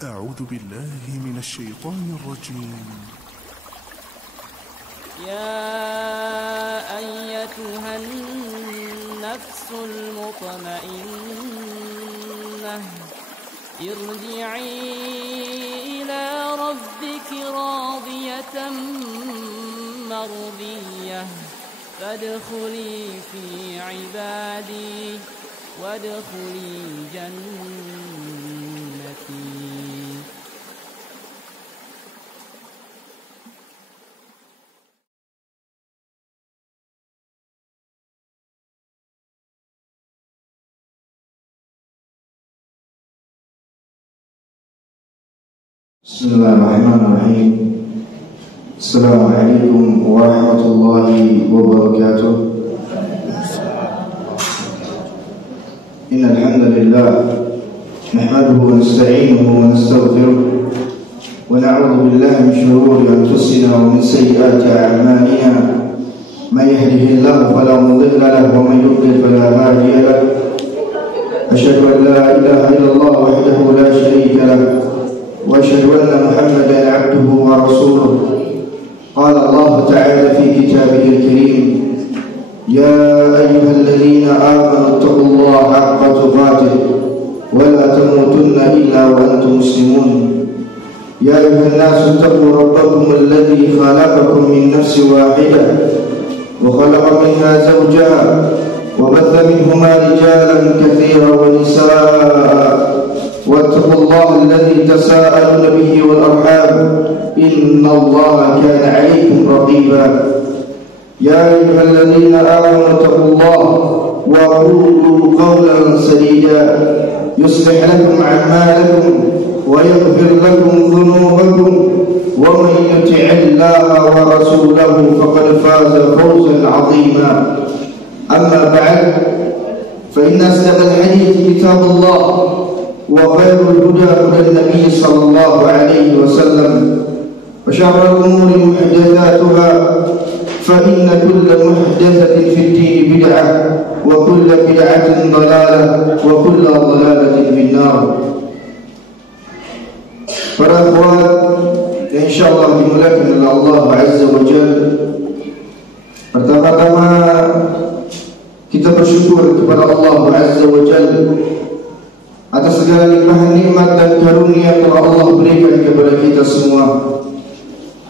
أعوذ بالله من الشيطان الرجيم. يا أيتها النفس المطمئنة ارجعي إلى ربك راضية مرضية فادخلي في عبادي وادخلي جنتي. Bismillahirrahmanirrahim. Assalamualaikum warahmatullahi wabarakatuh. Innal hamdalillah nahmaduhu wa nasta'inuhu wa nastaghfiruh wa na'udzu billahi min shururi anfusina wa min sayyiati a'malina. Man yahdihillahu fala mudilla lahu wa man yudlil fala hadiya lahu. Asyhadu an la ilaha illallah wahdahu la syarika lahu وأشهد أن محمدا عبده ورسوله. قال الله تعالى في كتابه الكريم: يا أيها الذين آمنوا اتقوا الله حق تقاته ولا تموتن إلا وأنتم مسلمون. يا أيها الناس اتقوا ربكم الذي خلقكم من نفس واحدة وخلق منها زوجها وبث منهما رجالا كثيرا ونساء واتقوا الله الذي تساءلون به والأرحام إن الله كان عليكم رقيبا. يا أيها الذين آمنوا اتقوا الله وقولوا قولا سديدا يصلح لكم أعمالكم ويغفر لكم ذنوبكم ومن يطع الله ورسوله فقد فاز فوزا عظيما. أما بعد فإن أصدق الحديث كتاب الله وخير الهدى هدى النبي صلى الله عليه وسلم وشر الأمور محدثاتها فإن كل محدثة في الدين بدعة وكل بدعة ضلالة وكل ضلالة في النار. Para akhwat yang insyaallah dimuliakan oleh Allah Azza wa Jalla, pertama-tama kita bersyukur kepada Allah Azza wa Jalla atas segala limpahan nikmat dan karunia yang Allah berikan kepada kita semua.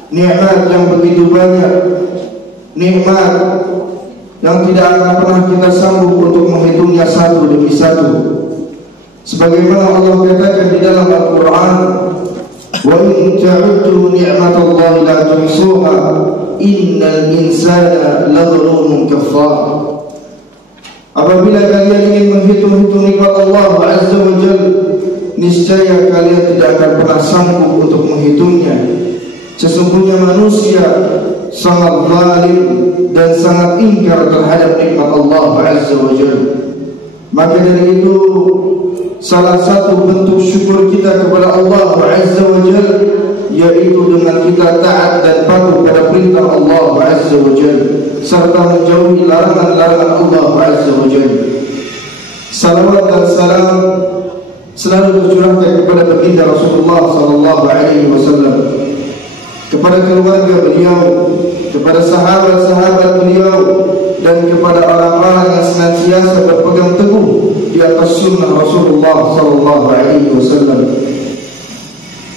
Nikmat yang begitu banyak, nikmat yang tidak akan pernah kita sanggup untuk menghitungnya satu demi satu. Sebagaimana Allah katakan di dalam Al-Quran, wa in ta'uddu ni'matallahi la tuhsuha innal insana lazalumun kaffar. Apabila kalian ingin menghitung-hitung nikmat Allah Azza wa Jalla, niscaya kalian tidak akan pernah sanggup untuk menghitungnya. Sesungguhnya manusia sangat zalim dan sangat ingkar terhadap nikmat Allah Azza wa Jalla. Maka dari itu, salah satu bentuk syukur kita kepada Allah Azza wa Jalla yaitu dengan kita taat dan patuh pada perintah Allah Azza wa Jalla serta menjauhi larangan-larangan Allah Azza wa Jalla. Salawat dan salam selalu tercurahkan kepada baginda Rasulullah sallallahu alaihi wasallam, kepada keluarga beliau, kepada sahabat-sahabat beliau, dan kepada orang-orang yang senantiasa berpegang teguh di atas sunnah Rasulullah sallallahu alaihi wasallam.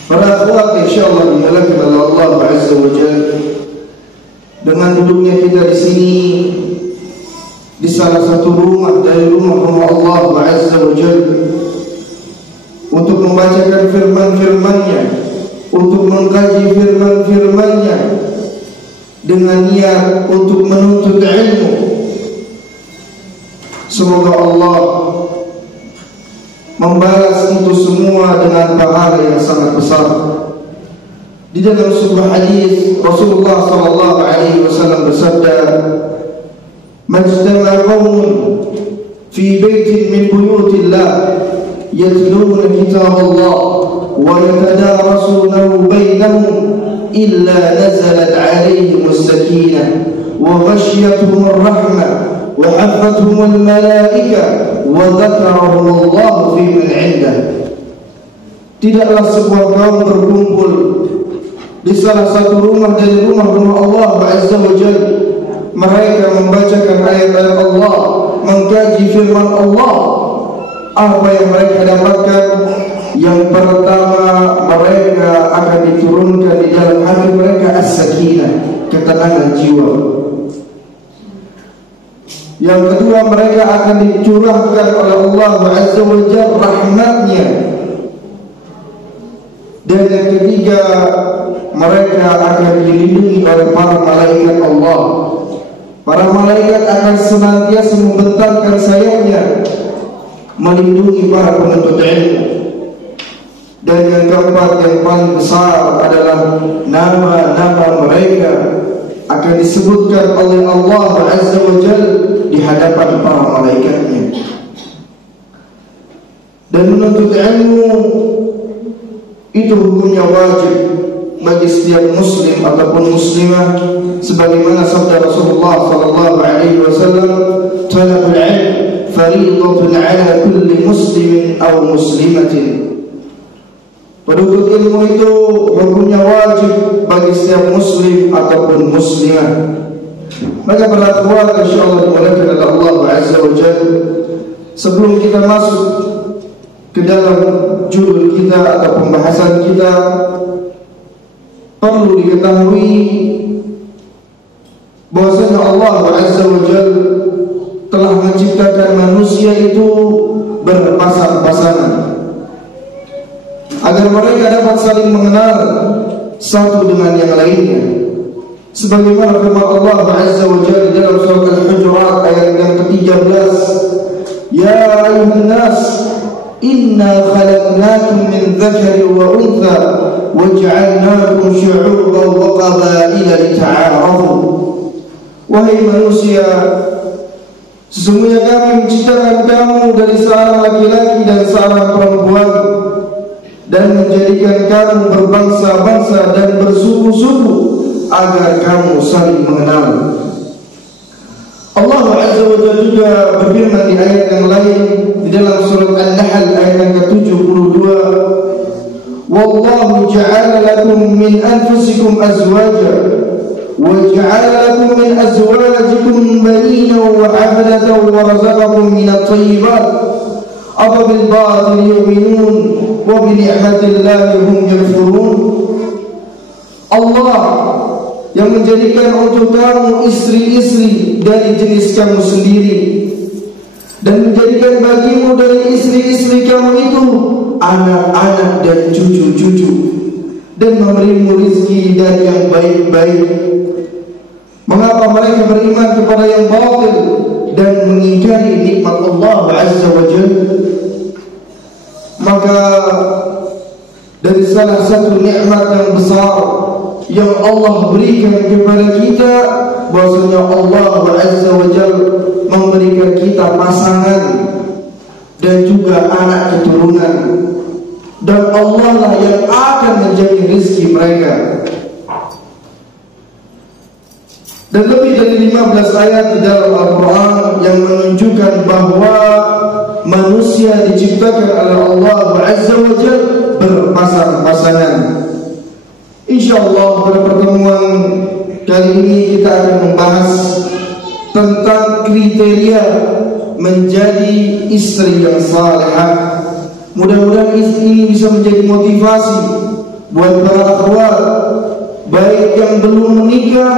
Para akhwat insyaallah dimuliakan oleh Allah Azza wa Jalla, dengan duduknya kita di sini di salah satu rumah dari rumah-rumah Allah Azza wa Jalla untuk membacakan firman-firman-Nya, untuk mengkaji firman-firman-Nya dengan niat untuk menuntut ilmu. Semoga Allah membalas itu semua dengan pahala yang sangat besar. Di dalam sebuah hadis Rasulullah sallallahu alaihi wasallam bersabda, "Majtama qaumun fi baitin min buyutillah yatluna kitab Allah wa yatadarasunahu bainahum illa nazalat alaihim as-sakinah wa ghashiyatuhum ar-rahmah wa hafathum al-malaikah wa dhakarahum Allah fi man 'indah." tidaklah sebuah kaum berkumpul di salah satu rumah dari rumah-rumah Allah Azza wa Jalla, mereka membacakan ayat-ayat Allah, mengkaji firman Allah. Apa yang mereka dapatkan? Yang pertama, mereka akan diturunkan di dalam hati mereka as-sakinah, ketenangan jiwa. Yang kedua, mereka akan dicurahkan oleh Allah Azza wa Jalla rahmatnya. Dan yang ketiga, mereka akan dilindungi oleh para malaikat Allah. Para malaikat akan senantiasa membentangkan sayapnya melindungi para penuntut ilmu. Dan yang keempat, yang paling besar adalah nama-nama mereka akan disebutkan oleh Allah Azza wa Jalla di hadapan para malaikatnya. Dan menuntut ilmu itu hukumnya wajib bagi setiap muslim ataupun muslimah, sebagaimana sabda Rasulullah sallallahu alaihi wasallam, talabul ilm fariidatun ala kulli muslimin aw muslimatin. Penuntut ilmu itu hukumnya wajib bagi setiap muslim ataupun muslimah. Maka para akhwat insyaallah dimuliakan oleh Allah Azza wa Jalla, sebelum kita masuk ke dalam judul kita atau pembahasan kita, perlu diketahui bahwasanya Allah Azza wa Jalla telah menciptakan manusia itu berpasang-pasangan agar mereka dapat saling mengenal satu dengan yang lainnya. Sebagaimana firman Allah Azza wa Jalla dalam surah Al-Hujurat ayat yang ke-13, ya ayuhan nas inna khalaqnakum min dzakarin wa untha waj'alnakum syu'uban wa qabaila lita'arafu. Wahai manusia, sesungguhnya kami menciptakan kamu dari seorang laki-laki dan seorang perempuan, dan menjadikan kamu berbangsa-bangsa dan bersuku-suku agar kamu saling mengenal. Allah Azza wa Jalla juga berfirman di ayat yang lain di dalam surat An-Nahl ayat yang ke-72, wallahu ja'ala lakum min anfusikum azwaja wa ja'ala lakum min azwajikum banina wa hafadatan wa razaqakum min at-thayyibat afa bil batil yu'minun wa bi ni'matillahi hum yakfurun. Allah yang menjadikan untuk kamu istri-istri dari jenis kamu sendiri, dan menjadikan bagimu dari istri-istri kamu itu anak-anak dan cucu-cucu, dan memberimu rizki dari yang baik-baik. Mengapa mereka beriman kepada yang batil dan mengingkari nikmat Allah Azza wa Jalla? Maka dari salah satu nikmat yang besar yang Allah berikan kepada kita, bahwasanya Allah Azza wa Jalla memberikan kita pasangan dan juga anak keturunan, dan Allah lah yang akan menjadi rezeki mereka. Dan lebih dari 15 ayat di dalam Al-Quran yang menunjukkan bahwa manusia diciptakan oleh Allah Azza wa Jalla berpasang-pasangan. InsyaAllah pada pertemuan kali ini kita akan membahas tentang kriteria menjadi istri yang salihah. Mudah-mudahan ini bisa menjadi motivasi buat para akhwat, baik yang belum menikah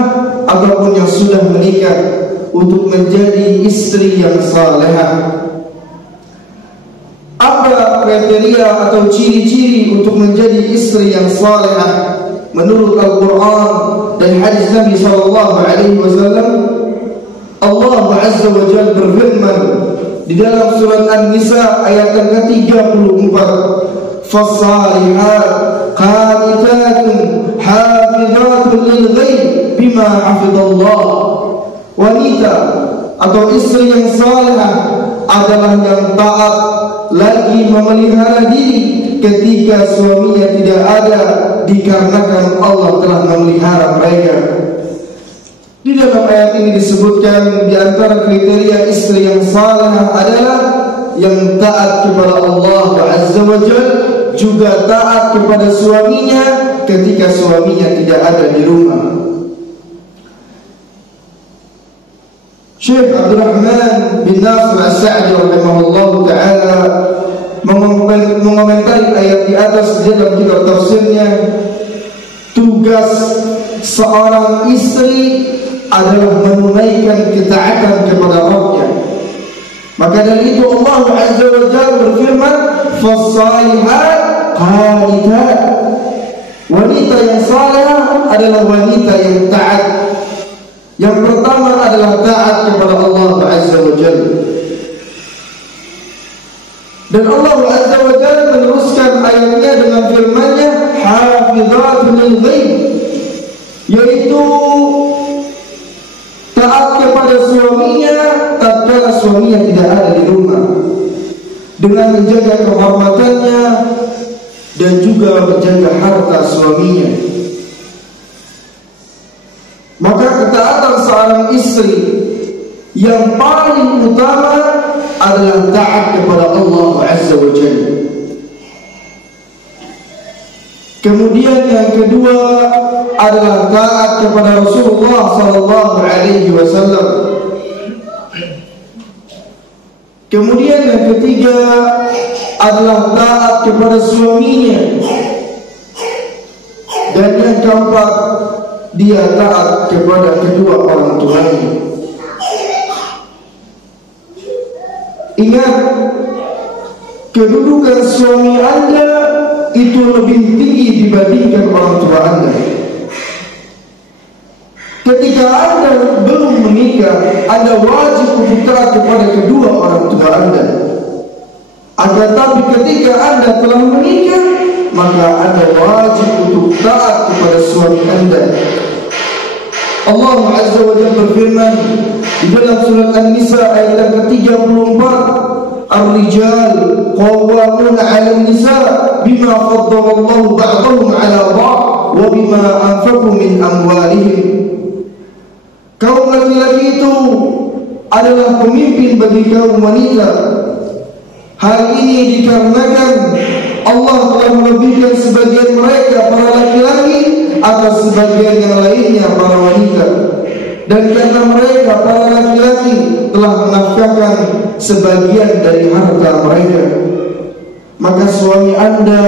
ataupun yang sudah menikah, untuk menjadi istri yang salihah. Apa kriteria atau ciri-ciri untuk menjadi istri yang salihah menurut Al-Quran dan hadis Nabi SAW? Allah Azza wa Jalla berfirman di dalam surat An-Nisa ayat yang ke-34, فَالصَّالِحَاتُ قَانِتَاتٌ حَافِظَاتٌ لِلْغَيْبِ بِمَا حَفِظَ اللَّهُ. Wanita atau istri yang salihah adalah yang taat lagi memelihara diri ketika suaminya tidak ada, dikarenakan Allah telah memelihara mereka. Di dalam ayat ini disebutkan di antara kriteria istri yang salihah adalah yang taat kepada Allah Azza wa Jalla juga taat kepada suaminya ketika suaminya tidak ada di rumah. Syekh Abdul Rahman bin Nasir As-Sa'di rahimahullah ta'ala mengomentari ayat di atas dalam kitab tafsirnya, tugas seorang istri adalah menunaikan ketaatan kepada Rabbnya. Maka dari itu Allah Azza wa Jalla berfirman, "Fas-salihat qanitat." Wanita yang saleh adalah wanita yang taat. Yang pertama adalah taat kepada Allah Azza wa Jalla. Dan Allah Azza wa Jalla meneruskan ayatnya dengan firman-Nya, "Hafizatun lil ghaib", yaitu taat kepada suaminya tatkala suaminya tidak ada di rumah, dengan menjaga kehormatannya dan juga menjaga harta suaminya. Maka ketaatan seorang istri yang paling utama adalah taat kepada Allah Azza wa Jalla. Kemudian yang kedua adalah taat kepada Rasulullah sallallahu alaihi wasallam. Kemudian yang ketiga adalah taat kepada suaminya. Dan yang keempat, dia taat kepada kedua orang tuanya. Ingat, kedudukan suami Anda itu lebih tinggi dibandingkan orang tua Anda. Ketika Anda belum menikah, Anda wajib untuk taat kepada kedua orang tua Anda. Akan tapi ketika Anda telah menikah, maka Anda wajib untuk taat kepada suami Anda. Allah Azza wa Jalla berfirman di dalam surat An-Nisa ayat yang ke-34, "Ar-rijal qawwamuna 'ala an-nisa bima faddala Allahu ba'dahum 'ala ba'd wa bima anfaqu min amwalihim." Kaum laki-laki itu adalah pemimpin bagi kaum wanita. Hal ini dikarenakan Allah telah melebihkan sebagian mereka para laki-laki atas sebagian yang lainnya para wanita, dan karena mereka para laki-laki telah menafkahkan sebagian dari harta mereka. Maka suami Anda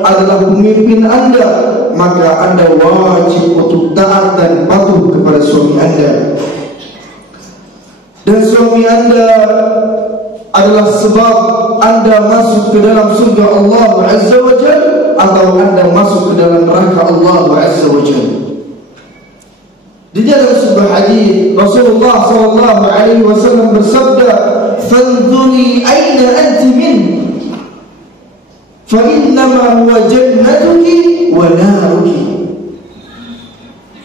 adalah pemimpin Anda, maka Anda wajib untuk taat dan patuh kepada suami Anda. Dan suami Anda adalah sebab Anda masuk ke dalam surga Allah Azza wa Jalla atau Anda masuk ke dalam neraka Allah Azza wa Jalla. Di dalam sebuah hadis Rasulullah sallallahu alaihi wasallam bersabda, "Fanzuri aina anti min, fa innama huwa jannatuki wa naruki."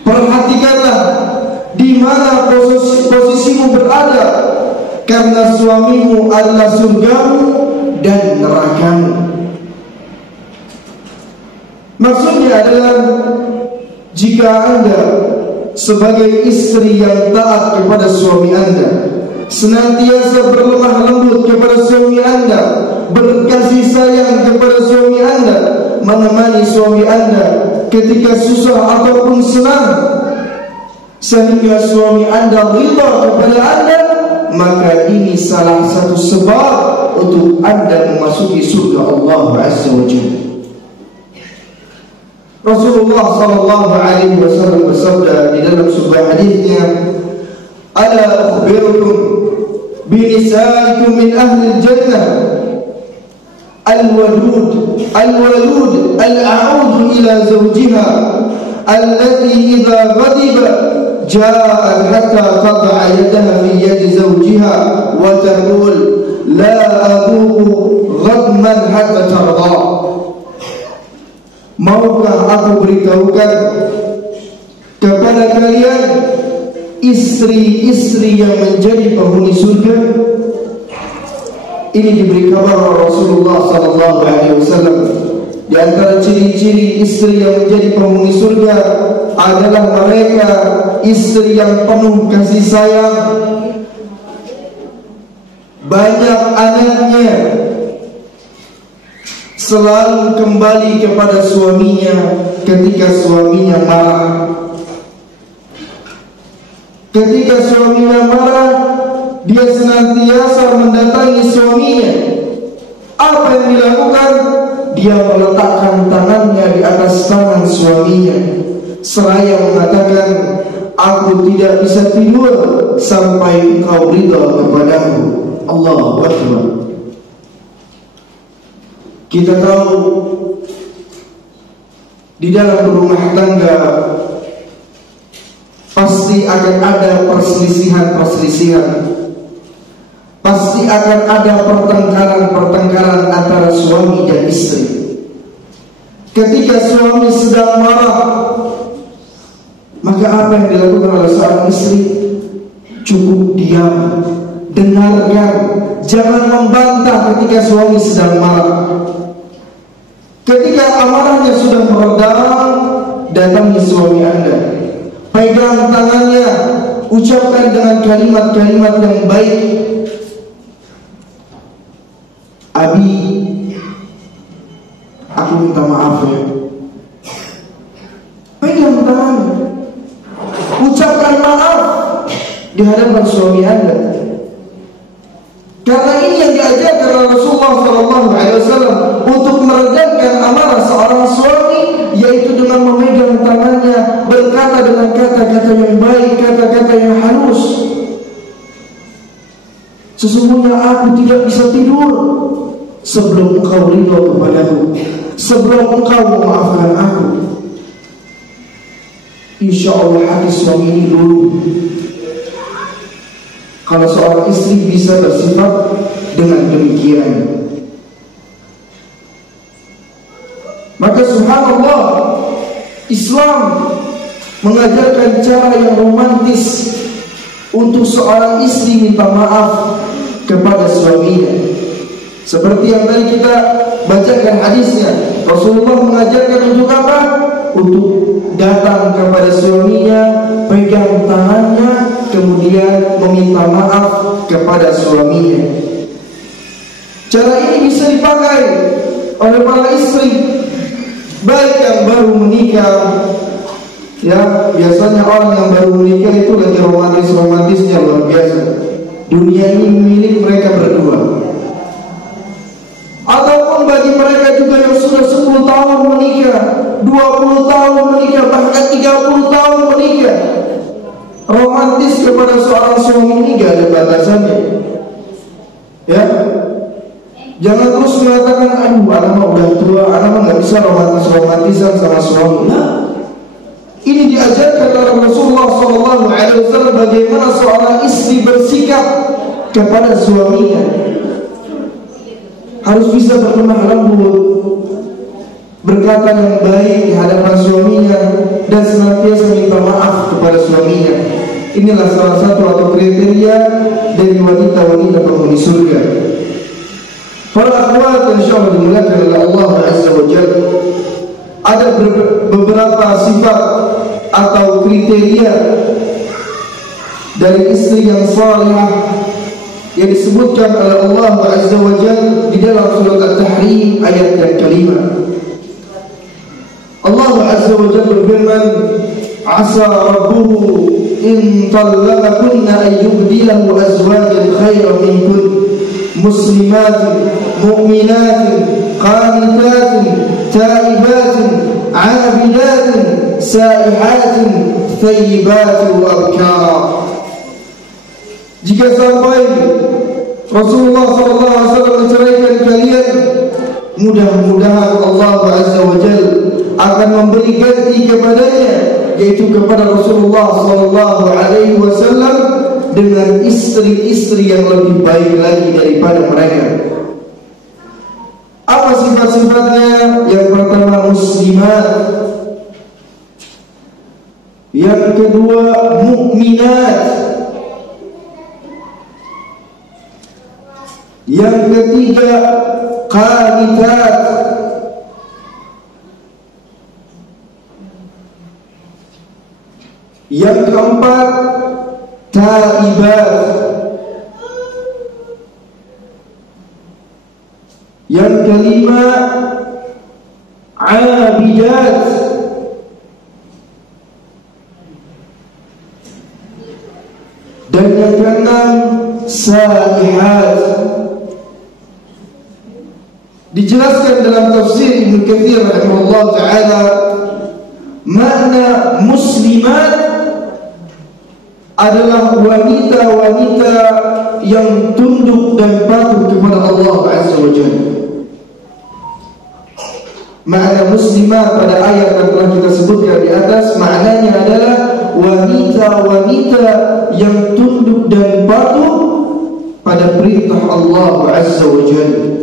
Perhatikanlah di mana posisimu berada, karena suamimu adalah surgamu dan nerakamu. Maksudnya adalah, jika Anda sebagai istri yang taat kepada suami Anda, senantiasa berlemah lembut kepada suami Anda, berkasih sayang kepada suami Anda, menemani suami Anda ketika susah ataupun senang, sehingga suami Anda ridha kepada Anda, maka ini salah satu sebab untuk Anda memasuki surga Allah Azza wa Jalla. Rasulullah sallallahu alaihi wasallam bersabda di dalam sebuah hadisnya, "Ala akhbirukum bi nisaikum min ahli al-jannah al-wadud al-a'ud ila zawjiha allati idza ghadiba ja'at hatta tad'a yadaha fi yadi zawjiha wa taqul la adhuqu ghadman hatta tarda." Maukah aku beritahukan kepada kalian istri-istri yang menjadi penghuni surga? Ini diberi kabar oleh Rasulullah sallallahu alaihi wasallam. Di antara ciri-ciri istri yang menjadi penghuni surga adalah mereka istri yang penuh kasih sayang, banyak anaknya, selalu kembali kepada suaminya ketika suaminya marah. Ketika suaminya marah, dia senantiasa mendatangi suaminya. Apa yang dilakukan? Dia meletakkan tangannya di atas tangan suaminya, seraya mengatakan, aku tidak bisa tidur sampai engkau ridha kepadaku. Allahu Akbar. Kita tahu di dalam rumah tangga pasti akan ada perselisihan-perselisihan, pasti akan ada pertengkaran-pertengkaran antara suami dan istri. Ketika suami sedang marah, maka apa yang dilakukan oleh seorang istri? Cukup diam, dengarkan, jangan membantah ketika suami sedang marah. Ketika amarahnya sudah meredam, datangi suami Anda, pegang tangannya, ucapkan dengan kalimat-kalimat yang baik. Abi, aku minta maaf ya. Pegang tangannya, ucapkan maaf di hadapan suami Anda. Karena ini yang diajarkan oleh Rasulullah SAW untuk meredamkan amarah seorang suami, yaitu dengan memegang tangannya, berkata dengan kata-kata yang baik, kata-kata yang halus. Sesungguhnya aku tidak bisa tidur sebelum engkau ridha kepadaku, sebelum engkau memaafkan aku. Insya Allah hati suami ini luluh kalau seorang istri bisa bersifat dengan demikian. Maka subhanallah, Islam mengajarkan cara yang romantis untuk seorang istri minta maaf kepada suaminya. Seperti yang tadi kita bacakan hadisnya, Rasulullah mengajarkan untuk apa? Untuk datang kepada suaminya, pegang tangannya, kemudian meminta maaf kepada suaminya. Cara ini bisa dipakai oleh para istri, baik yang baru menikah. Ya, biasanya orang yang baru menikah itu lagi romantis-romantisnya luar biasa. Dunia ini milik mereka berdua. Ataupun bagi mereka juga yang sudah 10 tahun menikah, 20 tahun menikah, bahkan 30 tahun menikah, romantis kepada seorang suami ini gak ada batasannya. Ya, jangan terus mengatakan, aduh, anak mah udah tua, anak mah gak bisa romantisan sama suami. Nah, ini diajarkan oleh Rasulullah SAW bagaimana seorang istri bersikap kepada suaminya. Harus bisa berlemah lembut, berkata yang baik di hadapan suaminya, dan senantiasa minta maaf kepada suaminya. Inilah salah satu atau kriteria dari wanita-wanita penghuni surga. Para akhwat insyaallah dimuliakan oleh Allah Azza wa Jalla, ada beberapa sifat atau kriteria dari istri yang salihah yang disebutkan oleh Allah Azza wa Jalla di dalam surat At-Tahrim ayat yang kelima. Allah Azza wa Jalla berfirman, "Asa rabbuhu in talaqakunna an yubdilahu azwajan khairan minkun muslimatin mu'minatin qanitatin taibatin 'abidatin saihatin thayyibatin wa abkara." Jika sampai Rasulullah SAW menceraikan kalian, mudah-mudahan Allah Azza wa Jalla akan memberi ganti kepadanya, yaitu kepada Rasulullah SAW dengan istri-istri yang lebih baik lagi daripada mereka. Apa sifat-sifatnya? Yang pertama muslimat, yang kedua mukminat, yang ketiga qanitat, yang keempat taibat, yang kelima abidat, dan yang keenam salihat. Dijelaskan dalam tafsir Ibnu Katsir rahimahullah taala, makna muslimat adalah wanita-wanita yang tunduk dan patuh kepada Allah Azza wa Jalla. Makna muslimat pada ayat yang telah kita sebutkan di atas, maknanya adalah wanita-wanita yang tunduk dan patuh pada perintah Allah Azza wa Jalla.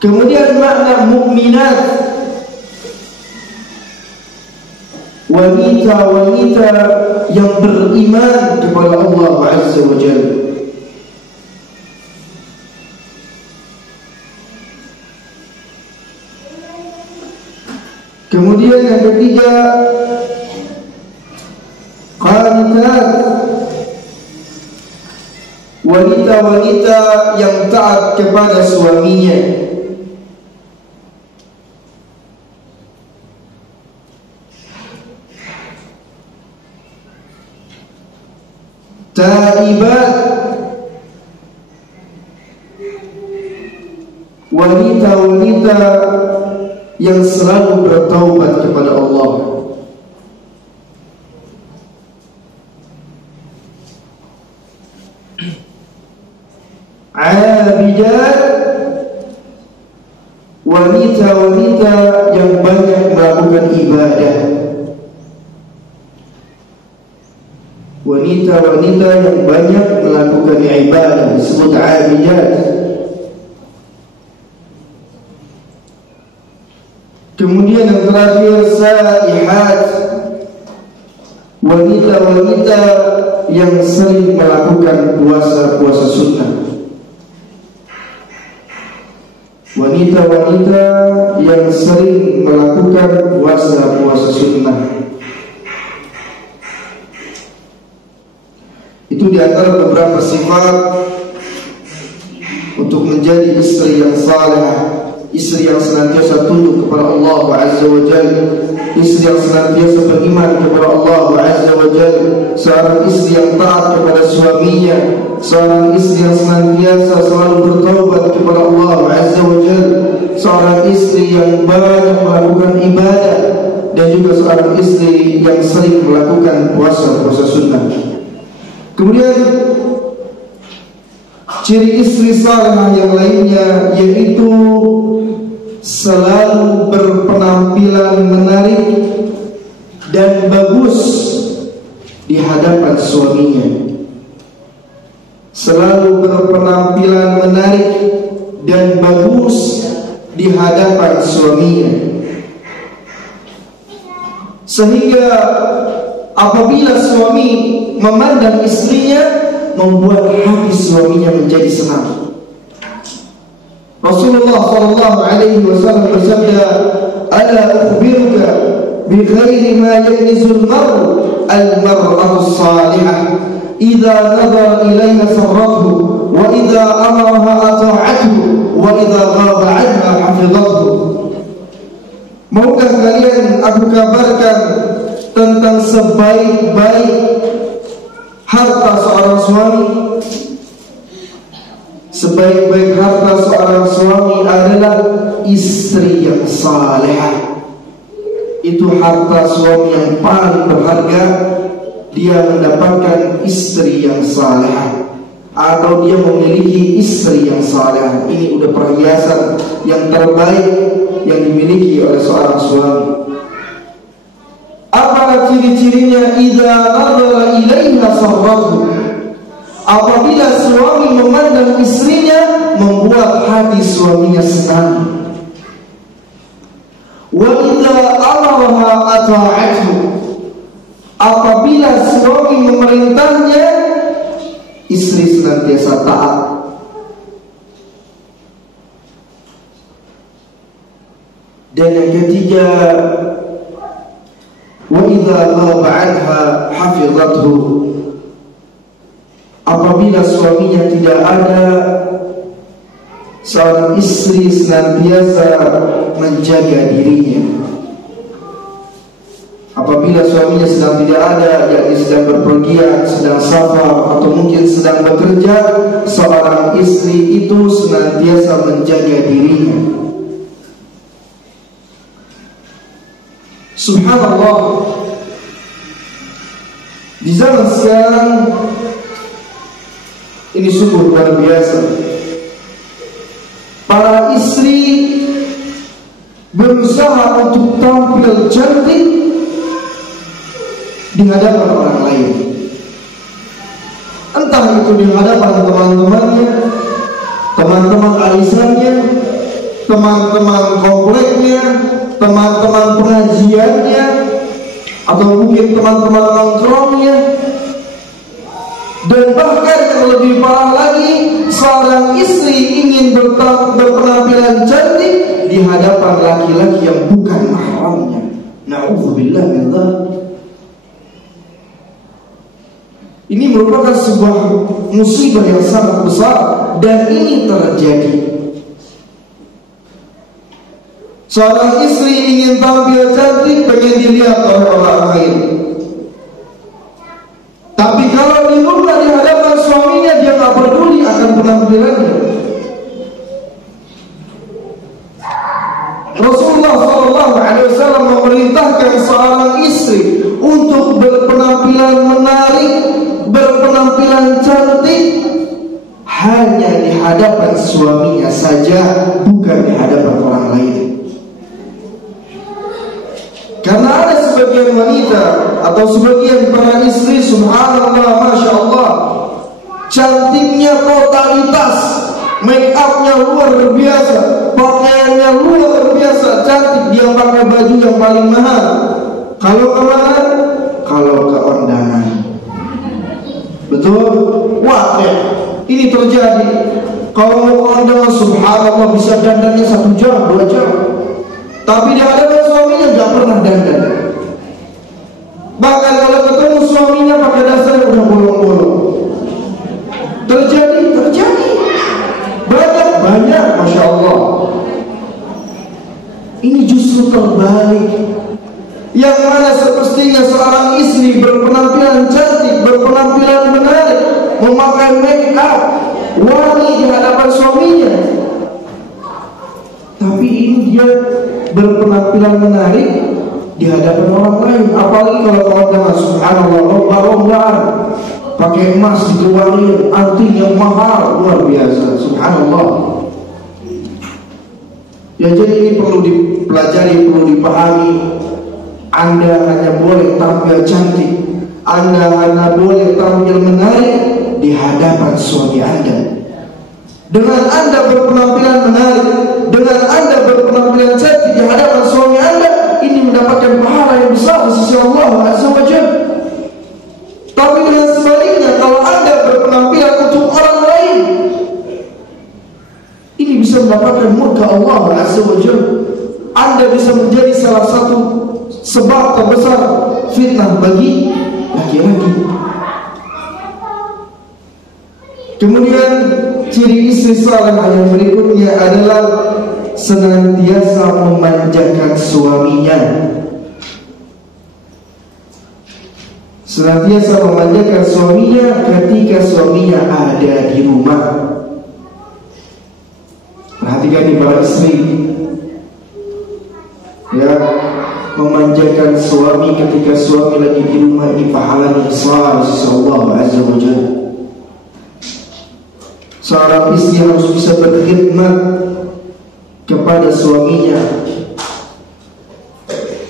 Kemudian makna mukminat, wanita-wanita yang beriman kepada Allah Azza wa Jalla. Kemudian yang ketiga, qanitat, wanita-wanita yang taat kepada suaminya. Taibat, wanita-wanita yang selalu bertaubat kepada Allah. Abidat, wanita-wanita yang banyak melakukan ibadah. Wanita-wanita yang banyak melakukan ibadah disebut abidat. Kemudian yang terakhir saihat, wanita-wanita yang sering melakukan puasa-puasa sunnah. Wanita-wanita yang sering melakukan puasa-puasa sunnah. Itu di antara beberapa sifat untuk menjadi istri yang saleh, istri yang senantiasa tunduk kepada Allah Azza wa Jalla, istri yang senantiasa beriman kepada Allah Azza wa Jalla, seorang istri yang taat kepada suaminya, seorang istri yang senantiasa selalu bertaubat kepada Allah Azza wa Jalla, seorang istri yang banyak melakukan ibadah, dan juga seorang istri yang sering melakukan puasa-puasa sunnah. Kemudian ciri istri salehah yang lainnya yaitu selalu berpenampilan menarik dan bagus di hadapan suaminya. Selalu berpenampilan menarik dan bagus di hadapan suaminya, sehingga apabila suami memandang istrinya, membuat hati suaminya menjadi senang. Rasulullah sallallahu alaihi wasallam bersabda, "Ala ukhbiruka bi khairi ma yaknizul mar'u al-mar'atu as-salihah, idza nadhara ilayha sarrathu, wa idza amaraha ata'athu, wa idza ghaba 'anha hafizathu." Maukah kalian aku kabarkan tentang sebaik-baik harta seorang suami? Sebaik-baik harta seorang suami adalah istri yang salehah. Itu harta suami yang paling berharga. Dia mendapatkan istri yang salehah, atau dia memiliki istri yang salehah. Ini udah perhiasan yang terbaik yang dimiliki oleh seorang suami. Apa ciri-cirinya? Idza nadhara ilaiha sarrathu, apabila suami memandang istrinya, membuat hati suaminya senang. Wa idza amaraha ata'athu, apabila suami memerintahnya, istri senantiasa taat. Dan yang ketiga, wa idza ghaba 'anha hafizathu, apabila suaminya tidak ada, seorang istri senantiasa menjaga dirinya. Apabila suaminya sedang tidak ada, yakni sedang berpergian, sedang safar, atau mungkin sedang bekerja, seorang istri itu senantiasa menjaga dirinya. Subhanallah, di zaman sekarang ini sungguh luar biasa. Para istri berusaha untuk tampil cantik di hadapan orang lain, entah itu di hadapan teman-temannya, teman-teman arisannya, teman-teman kompleknya, teman-teman pengajiannya, atau mungkin teman-teman nongkrongnya. Dan bahkan yang lebih parah lagi, seorang istri ingin berpenampilan cantik di hadapan laki-laki yang bukan mahramnya. Na'udzubillah min dzalik. Ini merupakan sebuah musibah yang sangat besar, dan ini terjadi. Seorang istri ingin tampil cantik, pengen dilihat oleh orang lain. Tapi kalau di rumah di hadapan suaminya, dia tak peduli akan penampilannya. Rasulullah SAW memerintahkan seorang istri untuk berpenampilan menarik, berpenampilan cantik hanya di hadapan suaminya saja, bukan di hadapan orang lain. Karena ada sebagian wanita atau sebagian para istri, subhanallah, masya Allah, cantiknya totalitas, make upnya luar biasa, pakaiannya luar biasa cantik. Dia pakai baju yang paling mahal. Kalau kemana? Kalau ke undangan. Betul? Wah, ini terjadi. Kalau mau ke undangan, subhanallah, bisa dandannya 1 jam, 2 jam. Tapi di hadapan suaminya gak pernah dandan. Bahkan kalau ketemu suaminya pakai dasar yang udah bolong-bolong. Terjadi. Banyak, masya Allah. Ini justru terbalik. Yang mana semestinya seorang istri berpenampilan cantik, berpenampilan menarik, memakai make up, wangi di hadapan suaminya. Tapi ini dia berpenampilan menarik di hadapan orang lain. Apalagi kalau kawan-kawan, subhanallah, lomba-lombaan, pakai emas dikeluarin, anting yang mahal, luar biasa, subhanallah. Ya, jadi ini perlu dipelajari, perlu dipahami. Anda hanya boleh tampil cantik, Anda hanya boleh tampil menarik di hadapan suami Anda. Dengan Anda berpenampilan menarik, dengan Anda berpenampilan cantik di hadapan suami Anda, ini mendapatkan pahala yang besar di sisi Allah Azza wa Jalla. Tapi dengan sebaliknya, kalau Anda berpenampilan untuk orang lain, ini bisa mendapatkan murka Allah Azza wa Jalla. Anda bisa menjadi salah satu sebab terbesar fitnah bagi laki-laki. Kemudian ciri istri saleh yang berikutnya adalah senantiasa memanjakan suaminya. Senantiasa memanjakan suaminya ketika suaminya ada di rumah. Perhatikan nih para istri, ya, memanjakan suami ketika suami lagi di rumah, ini pahalanya besar di sisi Allah Azza wa Jalla. Seorang istri harus bisa berkhidmat kepada suaminya,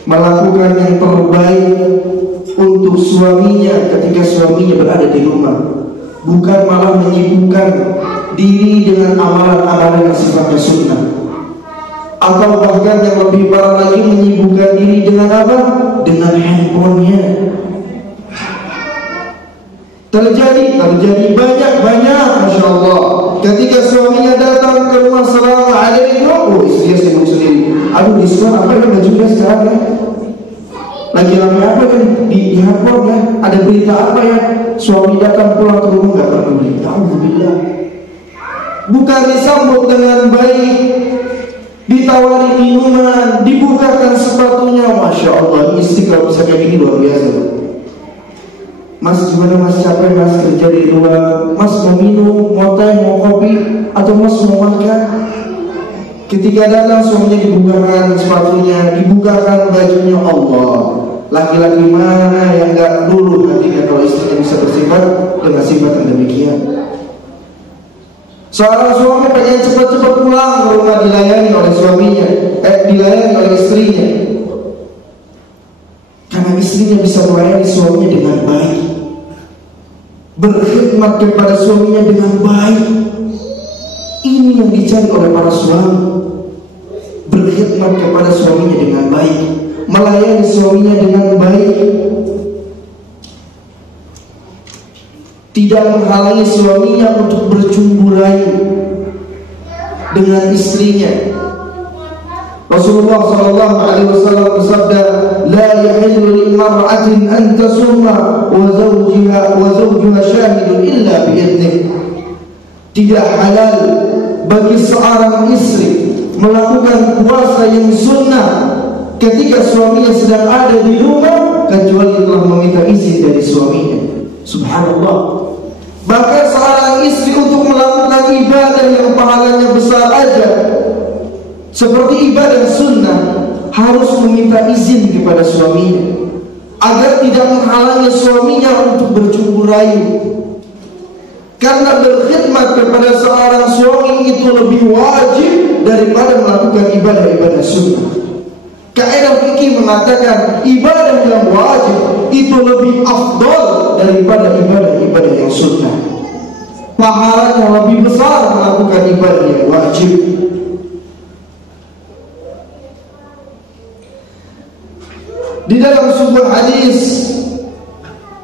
melakukan yang terbaik untuk suaminya ketika suaminya berada di rumah, bukan malah menyibukkan diri dengan amalan-amalan yang sifatnya sunnah, atau bahkan yang lebih parah lagi, menyibukkan diri dengan apa? Dengan handphonenya. Terjadi banyak, masya Allah. Ketika suaminya datang ke rumah, assalamualaikum, oh istrinya sibuk sendiri. Aduh, diskon apa ya bajunya sekarang ya? Lagi rame apa kan di handphone ya? Ada berita apa ya? Suami datang pulang ke rumah gak peduli. Alhamdulillah. bukan disambut dengan baik, ditawari minuman, dibukakan sepatunya. Masya Allah, istri kalau bisa kayak gini luar biasa. Mas gimana mas, capek mas kerja di luar, mas mau minum, mau teh, mau kopi, atau mas mau makan? Ketika datang suaminya dibukakan sepatunya, dibukakan bajunya. Allah, laki-laki mana yang gak luluh hatinya kalau istrinya bisa bersifat dengan sifat yang demikian? Seorang suami pengen cepat-cepat pulang ke rumah, dilayani oleh suaminya, dilayani oleh istrinya, karena istrinya bisa melayani suaminya dengan baik, berkhidmat kepada suaminya dengan baik. Ini yang dicari oleh para suami, berkhidmat kepada suaminya dengan baik, melayani suaminya dengan baik, tidak menghalangi suaminya untuk bercumbu-rayu dengan istrinya. Rasulullah SAW bersabda, "La yahillu limar'atin an tasuma wa zawjuha shahidun illa bi'idnih." Tidak halal bagi seorang istri melakukan puasa yang sunnah ketika suaminya sedang ada di rumah, kecuali telah meminta izin dari suaminya. Subhanallah. Bahkan seorang istri untuk melakukan ibadah yang pahalanya besar aja, seperti ibadah sunnah, harus meminta izin kepada suaminya agar tidak menghalangi suaminya untuk bercumbu-rayu. Karena berkhidmat kepada seorang suami itu lebih wajib daripada melakukan ibadah-ibadah sunnah. Kaidah fikih mengatakan ibadah yang wajib itu lebih afdal daripada ibadah-ibadah yang sunnah. Pahalanya lebih besar melakukan ibadah yang wajib. Di dalam sebuah hadis,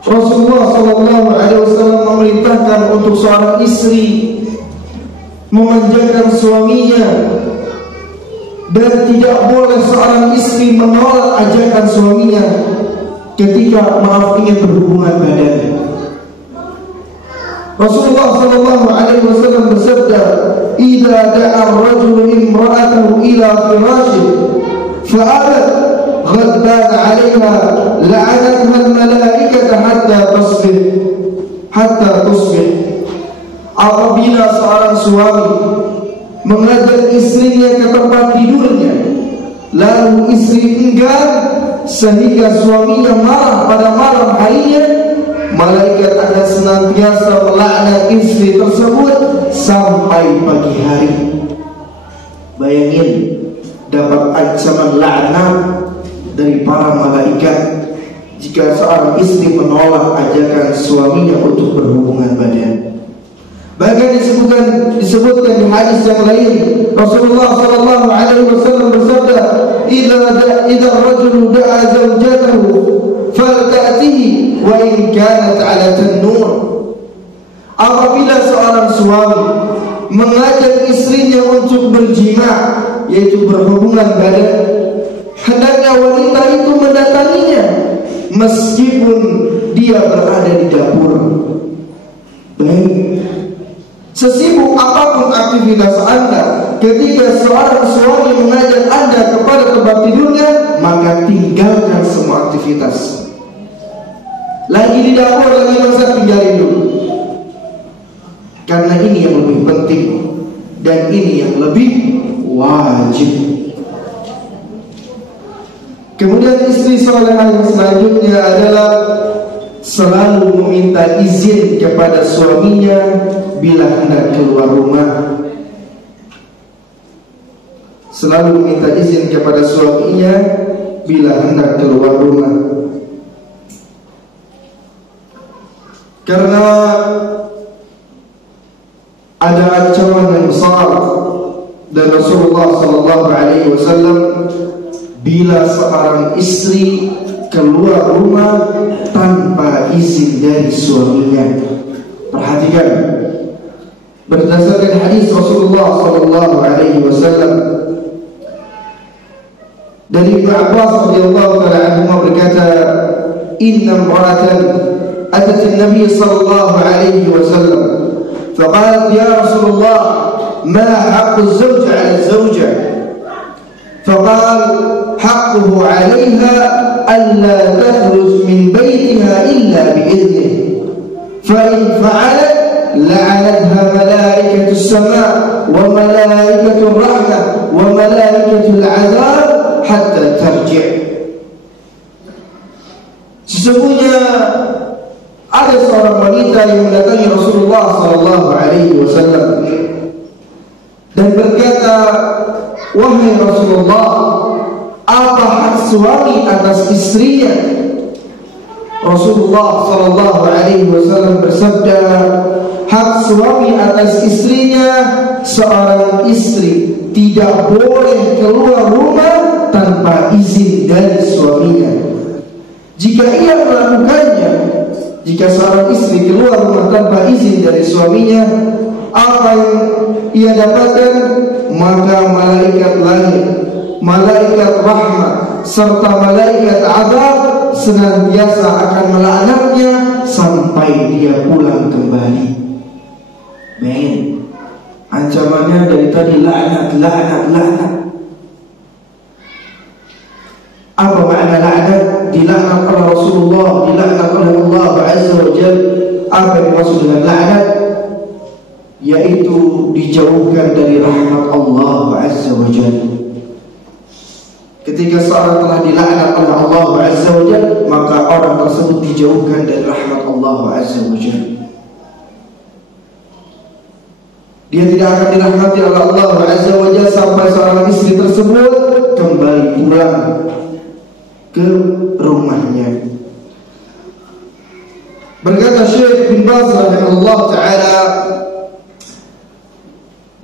Rasulullah SAW memerintahkan untuk seorang istri memanjakan suaminya, dan tidak boleh seorang istri menolak ajakan suaminya ketika ingin berhubungan badan. Rasulullah SAW bersabda, "Idza da'a ar-rajulu imra'atahu ila firashih fa'abat ghadban 'alayha la'anatha al-malaikatu hatta tusbih." Apabila seorang suami mengajak istrinya ke tempat tidurnya, lalu istri enggan sehingga suaminya marah pada malam harinya, malaikat akan senantiasa melaknat istri tersebut sampai pagi hari. Bayangin, dapat ancaman laknat dari para malaikat jika seorang istri menolak ajakan suaminya untuk berhubungan badan. Bahkan disebutkan di hadis yang lain, Rasulullah SAW bersabda, "Idza ar-rajulu da'a zawjatahu falta'tihi wa in kanat 'ala tan-nur." Apabila seorang suami mengajak istrinya untuk berjima, yaitu berhubungan badan, hendaknya wanita itu mendatanginya meskipun dia berada di dapur. Baik, sesibuk apapun aktivitas Anda, ketika seorang suami mengajak Anda kepada tempat tidurnya, maka tinggalkan semua aktivitas. Lagi di dapur, lagi masak, tinggalin dulu. Karena ini yang lebih penting dan ini yang lebih wajib. Kemudian istri salehah yang selanjutnya adalah selalu meminta izin kepada suaminya bila hendak keluar rumah. Selalu meminta izin kepada suaminya bila hendak keluar rumah. Karena ada ancaman yang besar, dan Rasulullah SAW, bila seorang istri keluar rumah tanpa izin dari suaminya. Perhatikan, berdasarkan hadis Rasulullah SAW dari Ibnu Abbas radhiyallahu taala anhu berkata, "Inna imra'atan atat an-nabiy sallallahu alaihi wasallam faqalat ya Rasulullah ما حق الزوج على الزوجة، فقال حقه عليها ألا تخرج من بيتها إلا بإذنه، فإن فعلت لعنتها ملائكة السماء وملائكة الرحمة وملائكة العذاب حتى ترجع. Sesungguhnya ada seorang wanita yang mendatangi Rasulullah SAW dan berkata, wahai Rasulullah, apa hak suami atas istrinya? Rasulullah SAW bersabda, hak suami atas istrinya, seorang istri tidak boleh keluar rumah tanpa izin dari suaminya. Jika ia melakukannya, jika seorang istri keluar rumah tanpa izin dari suaminya, apa yang ia dapatkan? Maka malaikat langit, malaikat rahmat, serta malaikat azab senantiasa akan melaknatnya sampai dia pulang kembali. Men, ancamannya dari tadi laknat, laknat, laknat. Apa makna laknat? Dilaknat oleh Rasulullah, dilaknat oleh Allah Azza wa Jalla. Apa yang dimaksud dengan laknat? Yaitu dijauhkan dari rahmat Allah Azza wa Jalla. Ketika seorang telah dilaknat oleh Allah Azza wa Jalla, maka orang tersebut dijauhkan dari rahmat Allah Azza wa Jalla. Dia tidak akan dirahmati oleh Allah Azza wa Jalla sampai seorang istri tersebut kembali pulang ke rumahnya. Berkata Syekh bin Baz rahimahullah ta'ala,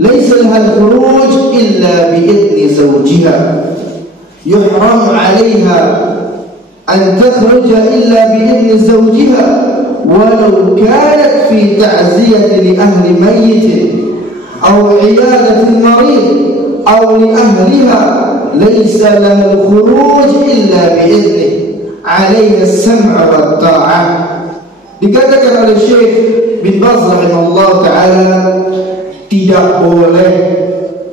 "Laisa laha al-khuruj illa bi idni zawjiha, yuhram 'alayha an takhruja illa bi idni zawjiha, walau kanat fi ta'ziyati li ahli mayyit aw 'iyadati marid aw li ahliha. Laisa laha al-khuruj illa bi idni, 'alayha as-sam'a wa at-ta'ah." Dikatakan oleh Syekh bin Baz rahimahullah ta'ala, tidak boleh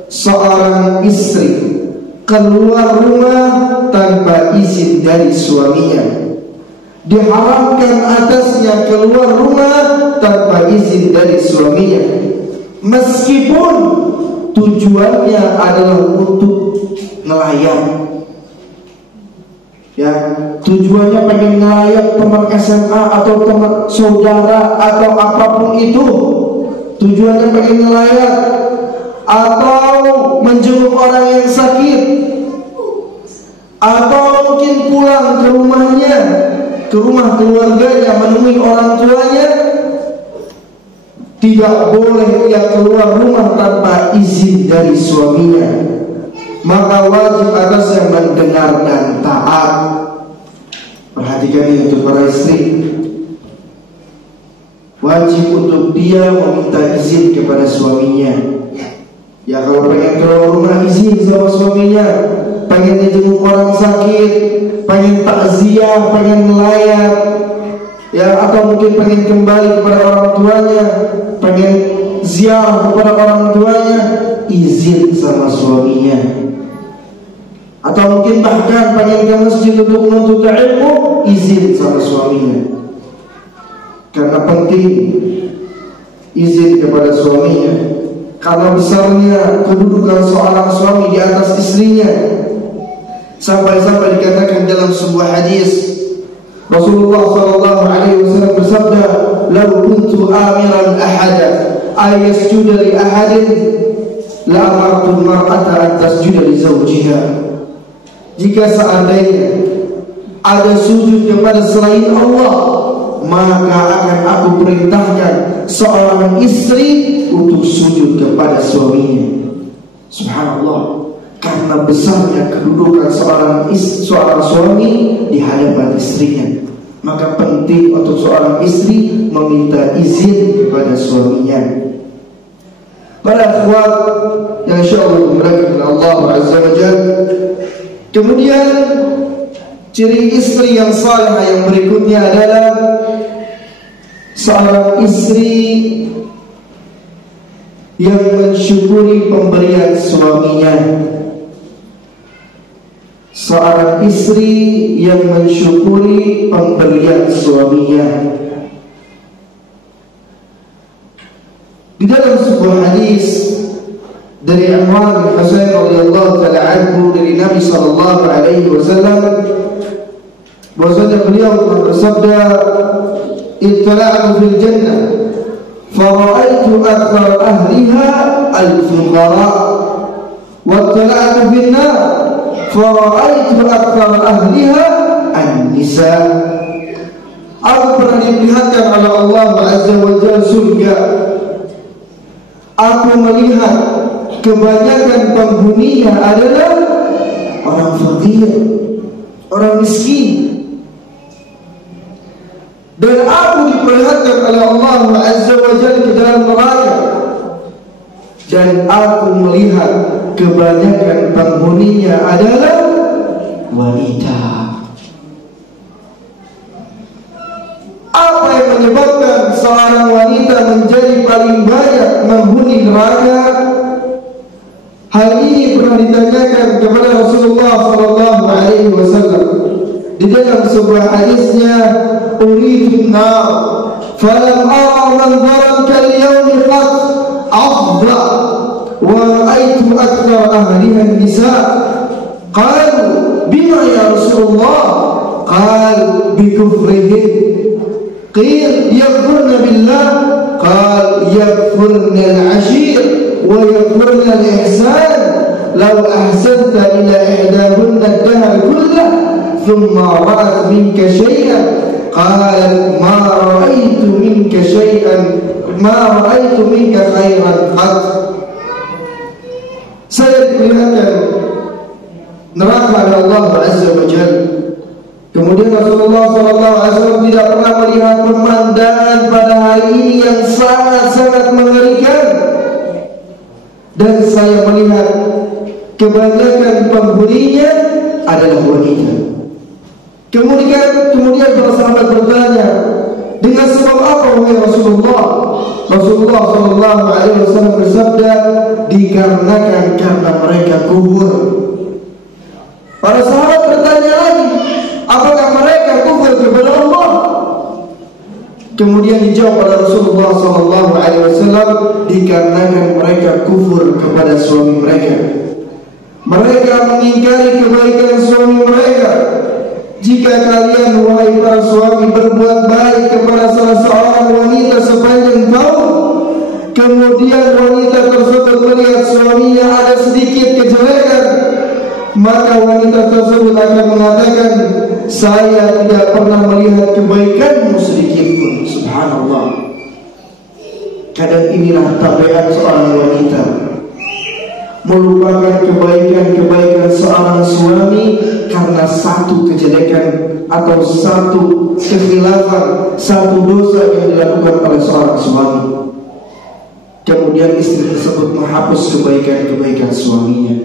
seorang istri keluar rumah tanpa izin dari suaminya. Diharamkan atasnya keluar rumah tanpa izin dari suaminya, meskipun tujuannya adalah untuk nelayan. Ya, tujuannya pengen ngelayat teman SMA atau teman saudara atau apapun itu, tujuannya pengen ngelayat atau menjenguk orang yang sakit, atau mungkin pulang ke rumahnya, ke rumah keluarganya, menemui orang tuanya. Tidak boleh ia keluar rumah tanpa izin dari suaminya. Maka wajib atasnya mendengar dan taat. Perhatikan ini untuk para istri. Wajib untuk dia meminta izin kepada suaminya. Ya, kalau pengen keluar rumah, izin sama suaminya. Pengen dijenguk orang sakit, pengen takziah, pengen melayat, ya, atau mungkin pengen kembali kepada orang tuanya, pengen ziarah kepada orang tuanya, izin sama suaminya. Atau mungkin bahkan pengen ke masjid untuk menuntut ilmu, izin sama suaminya. Karena penting izin kepada suaminya, karena besarnya kedudukan seorang suami di atas istrinya. Sampai-sampai dikatakan dalam sebuah hadis, Rasulullah SAW bersabda, "Lau kuntu amiran ahada ay yasjuda li ahadin la amartu al-mar'ata an tasjuda li zawjiha." Jika seandainya ada sujud kepada selain Allah, maka akan aku perintahkan seorang istri untuk sujud kepada suaminya. Subhanallah, karena besarnya kedudukan seorang suami di hadapan istrinya, maka penting untuk seorang istri meminta izin kepada suaminya. Para akhwat yang insyaallah dimuliakan oleh Allah Azza wa Jalla, kemudian ciri istri yang salihah yang berikutnya adalah seorang istri yang mensyukuri pemberian suaminya. Seorang istri yang mensyukuri pemberian suaminya. Di dalam sebuah hadis dari Imran bin Husain radhiyallahu taala anhu dari Nabi sallallahu alaihi wasallam, bahwasanya beliau telah bersabda, "Ittala'tu fil jannah fara'aitu akthar ahliha al-fuqara wa ittala'tu fil nar fara'aitu akthar ahliha an-nisa." Aku pernah diperlihatkan oleh Allah Azza wa Jalla surga. Aku melihat kebanyakan penghuninya adalah orang fakir, orang miskin. Dan aku diperlihatkan oleh Allah Azza wa Jalla ke dalam neraka. Dan aku melihat kebanyakan penghuninya adalah wanita. Apa yang menyebabkan seorang wanita menjadi paling banyak menghuni neraka? Hal ini pernah ditanyakan kepada Rasulullah sallallahu alaihi wasallam. Di dalam sebuah hadisnya, "Uridun nar, falam ara manzaran kal yawmi qat afdha, wa ra'aytu akthar ahliha an-nisa." Qalu, "Bima ya Rasulullah?" Qal, "Bikufrihim." Qil, "Yakfurna billah." Qal, "Yakfurna al-ashir wa yakfurna al-ihsan. Law ahsanta ila ihdahunna ad-dahr kullah thumma ra'at minka shay'an qalat ma ra'aytu minka khairan qat." Saya diperlihatkan neraka oleh Allah Azza wa Jalla. Kemudian Rasulullah SAW tidak pernah melihat pemandangan pada hari ini yang sangat-sangat mengerikan. Dan saya melihat kebanyakan penghuninya adalah wanita. Kemudian para sahabat bertanya, "Dengan sebab apa wahai Rasulullah?" Rasulullah SAW bersabda, "Dikarenakan karena mereka kufur." Para sahabat bertanya lagi, "Apakah mereka kufur kepada Allah?" Kemudian dijawab oleh Rasulullah SAW, "Dikarenakan mereka kufur kepada suami mereka. Mereka mengingkari kebaikan suami mereka. Jika kalian wahai para suami berbuat baik kepada salah seorang wanita sepanjang tahun, kemudian wanita tersebut melihat suaminya ada sedikit kejelekan, maka wanita tersebut akan mengatakan, 'Saya tidak pernah melihat kebaikanmu sedikit pun.'" Subhanallah. Kadang inilah tabiat seorang wanita, melupakan kebaikan-kebaikan seorang suami karena satu kejelekan atau satu kekhilafan, satu dosa yang dilakukan oleh seorang suami. Kemudian istri tersebut menghapus kebaikan-kebaikan suaminya.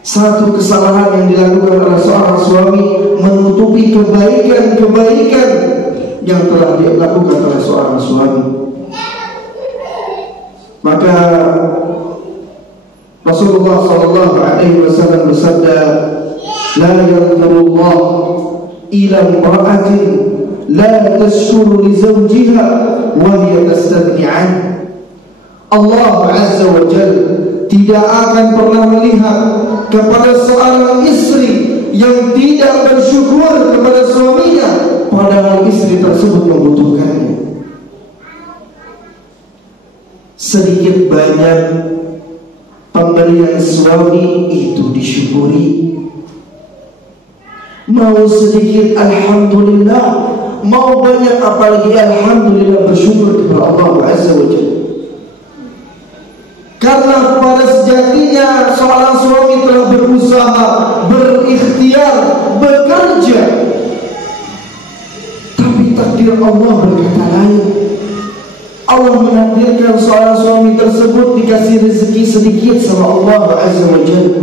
Satu kesalahan yang dilakukan oleh seorang suami menutupi kebaikan-kebaikan yang telah dilakukan oleh seorang suami. Maka Rasulullah SAW bersabda, "La yanzurullah ila imra'atin la tashkuru li zawjiha wa hiya tastadni 'an." Allah Azza wa Jalla tidak akan pernah melihat kepada seorang istri yang tidak bersyukur kepada suaminya padahal istri tersebut membutuhkannya. Sedikit banyak pemberian suami itu disyukuri. Mau sedikit alhamdulillah, mau banyak apalagi alhamdulillah, bersyukur kepada Allah Azza wa Jalla. Karena pada sejatinya seorang suami telah berusaha, berikhtiar, bekerja, tapi takdir Allah berkata lain. Allah menakdirkan seorang suami tersebut dikasih rezeki sedikit sama Allah Azza wa Jalla.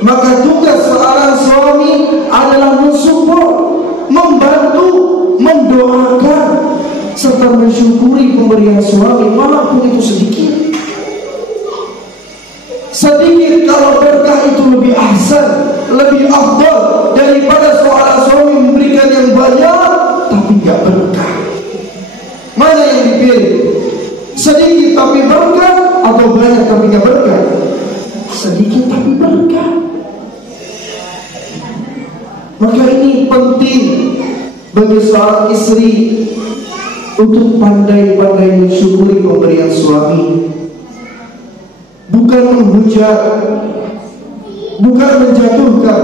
Maka tugas seorang suami adalah mensupport, membantu, mendoakan, serta mensyukuri pemberian suami walaupun itu sedikit. Sedikit kalau berkah itu lebih ahsan, lebih afdal daripada seorang suami memberikan yang banyak tapi gak berkah. Mana yang dipilih? Sedikit tapi berkah atau banyak tapi gak berkah? Sedikit tapi berkah. Maka ini penting bagi seorang istri untuk pandai-pandai mensyukuri pemberian suami. Bukan menghujat, bukan menjatuhkan,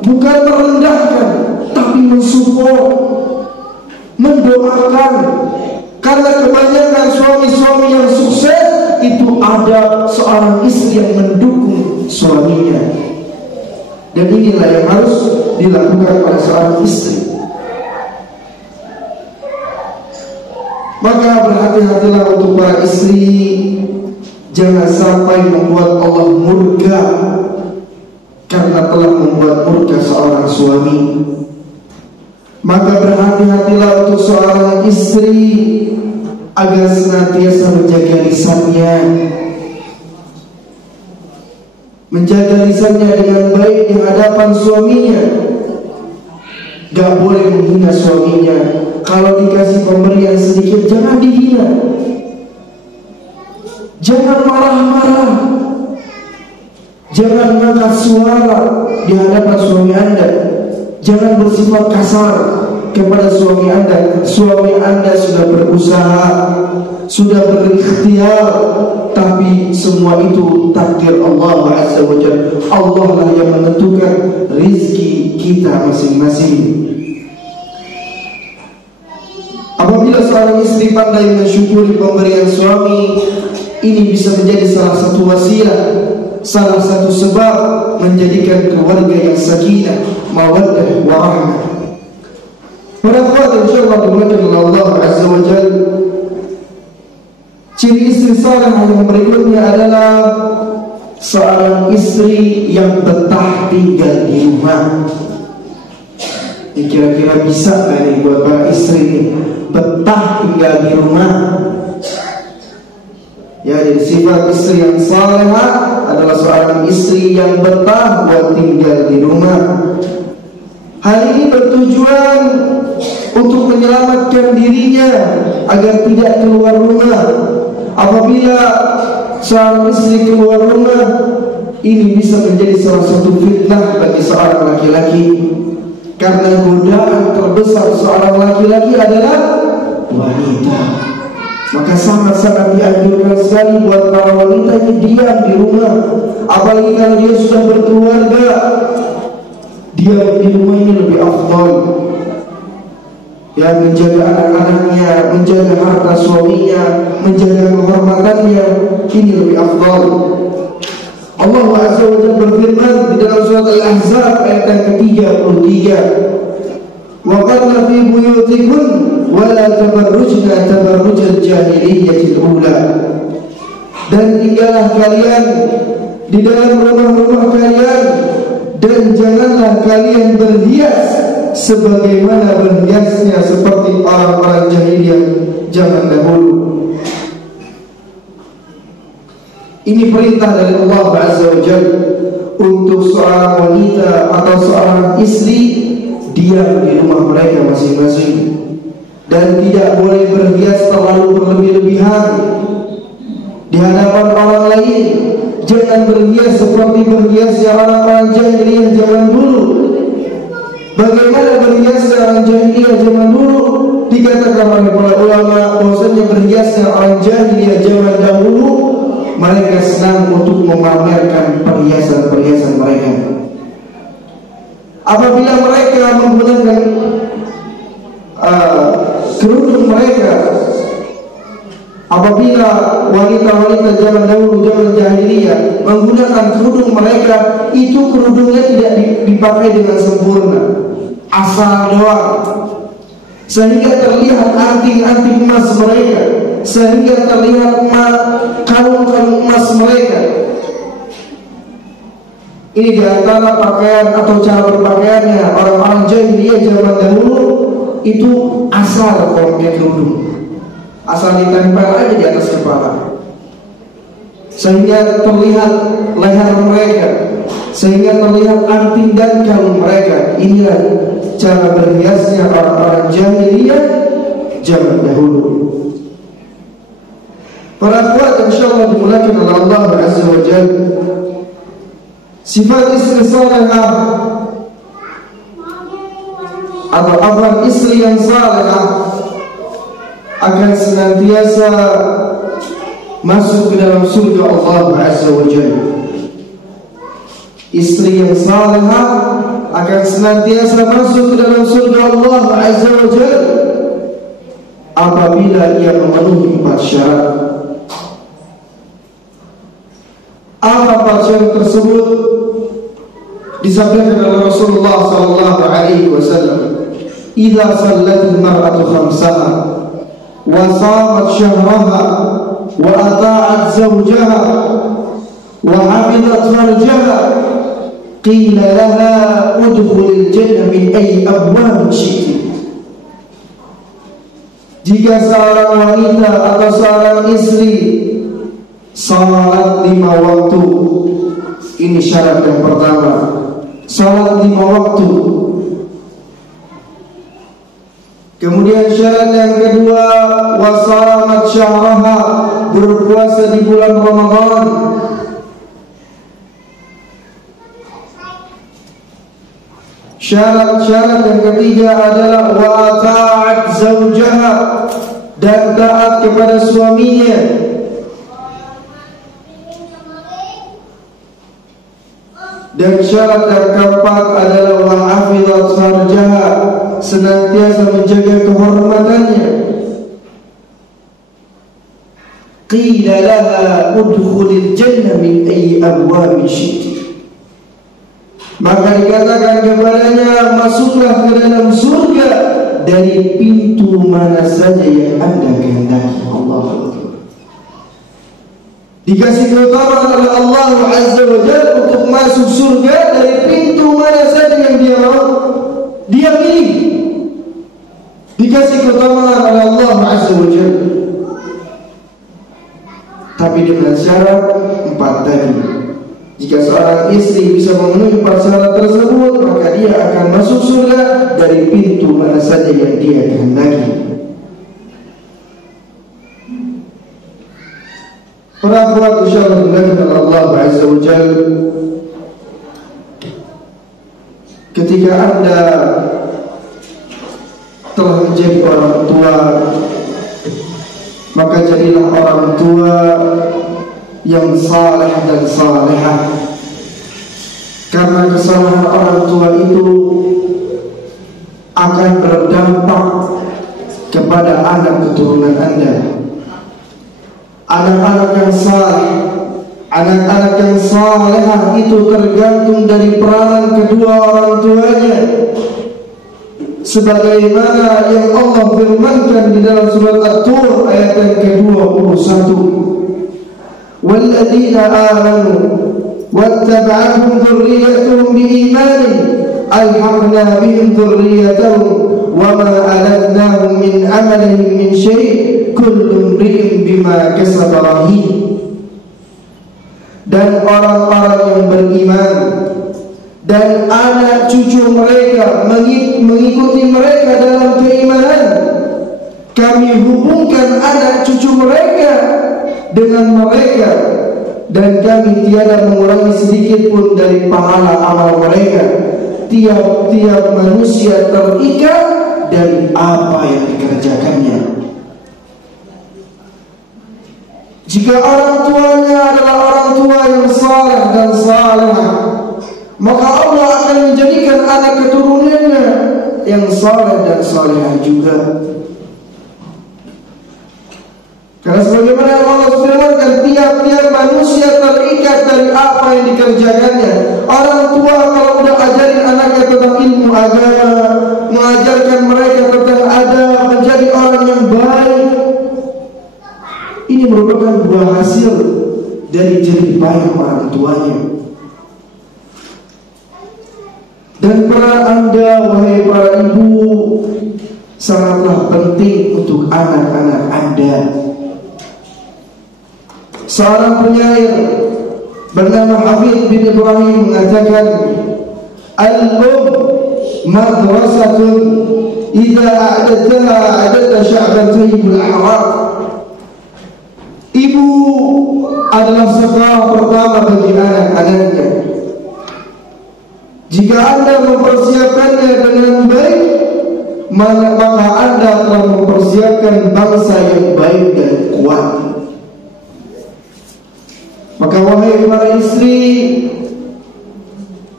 bukan merendahkan, tapi mensupport, mendoakan. Karena kebanyakan suami-suami yang sukses itu ada seorang istri yang mendukung suaminya. Dan inilah yang harus dilakukan oleh seorang istri. Maka berhati-hatilah untuk para istri, jangan sampai membuat Allah murka karena telah membuat murka seorang suami. Maka berhati-hatilah untuk seorang istri agar senantiasa menjaga lisannya, menjaga lisannya dengan baik di hadapan suaminya. Gak boleh menghina suaminya. Kalau dikasih pemberian sedikit, jangan dihina, jangan marah-marah, jangan mengangkat suara di hadapan suami Anda, jangan bersifat kasar kepada suami Anda. Suami Anda sudah berusaha, sudah berikhtiar, tapi semua itu takdir Allah Azza wa Jalla. Allah lah yang menentukan rizki kita masing-masing. Apabila seorang istri pandai mensyukuri pemberian suami, ini bisa menjadi salah satu wasilah, salah satu sebab menjadikan keluarga yang sakinah, mawaddah, warahmah. Para akhwat insyaallah dimuliakan oleh Allah Azza wa Jalla, ciri istri saleh yang berikutnya adalah seorang istri yang betah tinggal di rumah. Ini kira-kira bisa nggak nih buat para istri ini betah tinggal di rumah? Ya, jadi sifat istri yang salehah adalah seorang istri yang betah buat tinggal di rumah. Hal ini bertujuan untuk menyelamatkan dirinya agar tidak keluar rumah. Apabila seorang istri keluar rumah, ini bisa menjadi salah satu fitnah bagi seorang laki-laki. Karena godaan terbesar seorang laki-laki adalah wanita. Maka sangat-sangat dianjurkan sekali buat para wanita ini diam di rumah. Apalagi kalau dia sudah berkeluarga, diam di rumah ini lebih afdal. Ya, menjaga anak-anaknya, menjaga harta suaminya, menjaga kehormatannya, ini lebih afdal. Allah Azza wa Jalla berfirman di dalam surat Al-Ahzab ayat yang ke-33, wa qarna fi buyutikun wa la tabarrujna tabarrujal jahiliyyatil ula. Dan tinggallah kalian di dalam rumah-rumah kalian, dan janganlah kalian berhias sebagaimana berhiasnya seperti orang-orang jahiliyah zaman dahulu. Ini perintah dari Allah Azza wa Jalla untuk seorang wanita atau seorang istri diam di rumah mereka masing-masing dan tidak boleh berhias terlalu berlebih-lebihan di hadapan orang lain. Jangan berhias seperti berhiasnya orang-orang jahiliyah zaman dulu. Bagaimana berhiasnya orang jahiliyah zaman dulu? Dikatakan oleh para ulama bahwasanya berhiasnya orang jahiliyah zaman dahulu, mereka senang untuk memamerkan perhiasan-perhiasan mereka. Apabila mereka menggunakan kerudung mereka, apabila wanita-wanita zaman dahulu, zaman jahiliyah menggunakan kerudung mereka, itu kerudungnya tidak dipakai dengan sempurna, asal doang, sehingga terlihat anting-anting emas mereka, sehingga terlihat kalung-kalung emas mereka. Ini diantara pakaian atau cara berpakaiannya orang-orang jahiliyah zaman dahulu, itu asal pakai kerudung. asal ditempel aja di atas kepala, sehingga terlihat leher mereka, sehingga terlihat anting dan kalung mereka. Inilah cara berhiasnya orang-orang jahiliyah zaman dahulu. Para akhwat insyaallah dimulakan oleh Allah Azza wa Jalla, sifat istri salihah atau afwan istri yang salihah akan senantiasa masuk ke dalam surga Allah Azza wa Jalla. Istri yang salihah akan senantiasa masuk ke dalam surga Allah Azza wa Jalla apabila ia memenuhi 4 syarat. Apa 4 syarat tersebut? Disabdakan oleh Rasulullah sallallahu alaihi wasallam, "Idza sallatil mar'atu khamsaha wa shamat syahraha wa ata'at zawjaha wa hafizat farjaha qila laha udkhulil jannah min ayyi abwab syi'ti." Jika seorang wanita atau seorang istri salat 5 waktu, ini syarat yang pertama, salat 5 waktu. Kemudian syarat yang kedua, wasamat syahraha, berpuasa di bulan Ramadan. Syarat-syarat yang ketiga adalah wa ta'at zawjaha, dan taat kepada suaminya. Dan syarat yang keempat adalah wa hafizat farjaha, senantiasa menjaga kehormatannya. Qila laha udkhulil jannah min ayyi abwabin syi'ti, maka dikatakan kepadanya, masuklah ke dalam surga dari pintu mana saja yang Anda kehendaki. Allah dikasih keutamaan oleh Allah Azza wa Jalla untuk masuk surga dari pintu mana saja yang dia mau, dia pilih. Dikasih keutamaan oleh Allah Azza wa Jalla, tapi dengan syarat 4 tadi. Jika seorang istri bisa memenuhi 4 syarat tersebut, maka dia akan masuk surga dari pintu mana saja yang dia kehendaki. Para akhwat insyaallah dimuliakan Allah Azza wa Jalla, ketika Anda telah menjadi orang tua, maka jadilah orang tua yang saleh dan salehah. Karena kesalahan orang tua itu akan berdampak kepada anak keturunan Anda. Anak-anak yang saleh, anak-anak yang salehah itu tergantung dari peranan kedua orang tuanya, sebagaimana yang Allah firmankan di dalam surat At-Tur ayat yang ke-21, "Walladzina amanu wattaba'ahum dzurriyyatuhum biimanin alhaqna bihim dzurriyyatahum wama alatnahum min amalihim min syai' kullu imri'in bima kasaba rahin." Dan orang-orang yang beriman dan anak cucu mereka mengikuti mereka dalam keimanan, kami hubungkan anak cucu mereka dengan mereka, dan kami tiada mengurangi sedikit pun dari pahala amal mereka. Tiap-tiap manusia terikat dari apa yang dikerjakannya. Jika orang tuanya adalah orang tua yang saleh dan salehah, maka Allah akan menjadikan anak keturunannya yang saleh dan salehah juga. Karena sebagaimana Allah firmankan, tiap-tiap manusia terikat dari apa yang dikerjakannya. Orang tua kalau udah ajarin anaknya tentang ilmu agama, mengajarkan mereka tentang adab, menjadi orang yang baik, ini merupakan buah hasil dari jerih payah orang tuanya. Dan peran Anda, wahai para ibu, sangatlah penting untuk anak-anak Anda. Seorang penyair bernama Hafidh bin Ibrahim mengatakan, al-um madrasatun idza a'dadtaha a'dadta sya'ban tayyibul a'raq. Ibu adalah sekolah pertama bagi anak-anaknya. Jika Anda mempersiapkannya dengan baik, maka Anda telah mempersiapkan bangsa yang baik dan kuat. Maka wahai para istri,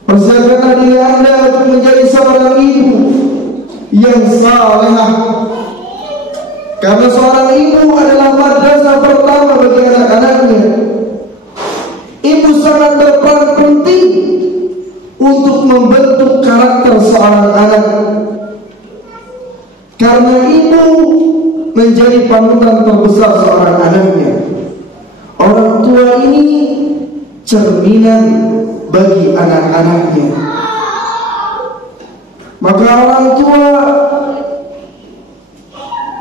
persiapkanlah diri Anda untuk menjadi seorang ibu yang salehah. Karena seorang ibu adalah madrasah pertama bagi anak-anaknya. Ibu sangat berperan penting untuk membentuk karakter seorang anak. Karena ibu menjadi panutan terbesar seorang anaknya. Orang tua ini cerminan bagi anak-anaknya. Maka orang tua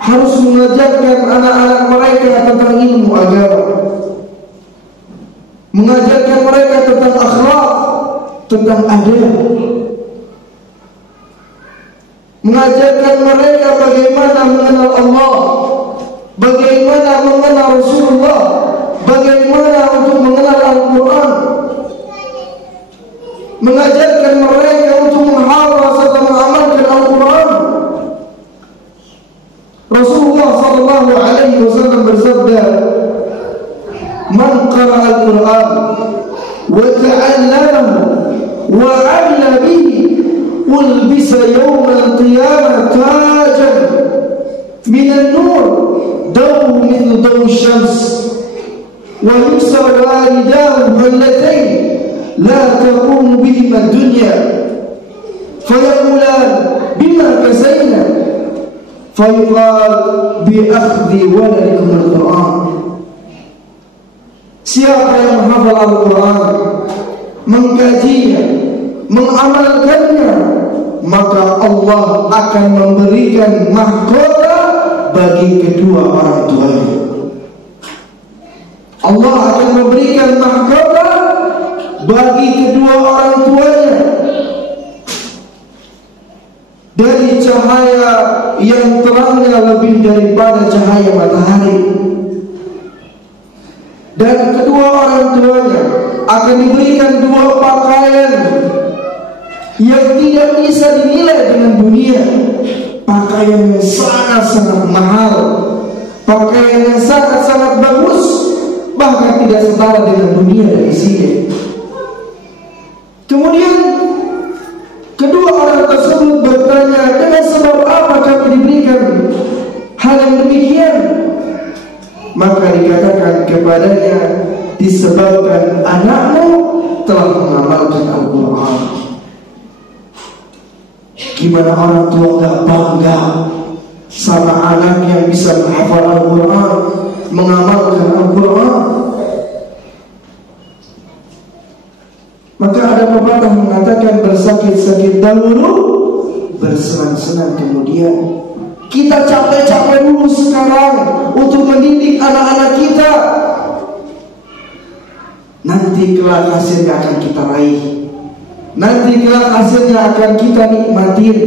harus mengajarkan anak-anak mereka tentang ilmu agama, mengajarkan mereka tentang akhlak, tentang adab, mengajarkan mereka bagaimana mengenal Allah, bagaimana mengenal Rasulullah, bagaimana untuk mengenal Al-Quran, mengajarkan mereka untuk menghafal serta mengamalkan Al-Quran. Rasulullah sallallahu alaihi wasallam bersabda, "Man qara'a al-Qur'an wa ta'allamahu wa 'amila bihi ulbisa yawm al-qiyamah tajan min an-nur daw min daw asy-syams wa yusar walidahu hallatayn la taqumu bihima ad-dunya fayaqulan bima kasayna fayuqal bi'akhdhi waladikum al-Qur'an." Siapa yang menghafal Al-Quran, mengkajinya, mengamalkannya, maka Allah akan memberikan mahkota bagi kedua orang tuanya. Allah akan memberikan mahkota bagi kedua orang tuanya dari cahaya yang terangnya lebih daripada cahaya matahari. Dan kedua orang tuanya akan diberikan dua pakaian yang tidak bisa dinilai dengan dunia. Pakaian yang sangat-sangat mahal, pakaian yang sangat-sangat bagus, bahkan tidak setara dengan dunia dan isinya. Kemudian kedua orang tersebut bertanya, dengan sebab apa kami diberikan hal yang demikian? Maka dikatakan kepadanya, disebabkan anakmu telah mengamalkan Al-Quran. Gimana orang tua gak bangga sama anak yang bisa menghafal Al-Quran, mengamalkan Al-Quran? Maka ada pepatah mengatakan, bersakit-sakit dahulu, bersenang-senang kemudian. Kita capek-capek dulu sekarang untuk mendidik anak-anak kita. Nanti kelak hasilnya akan kita raih. Nanti kelak hasilnya akan kita nikmatin.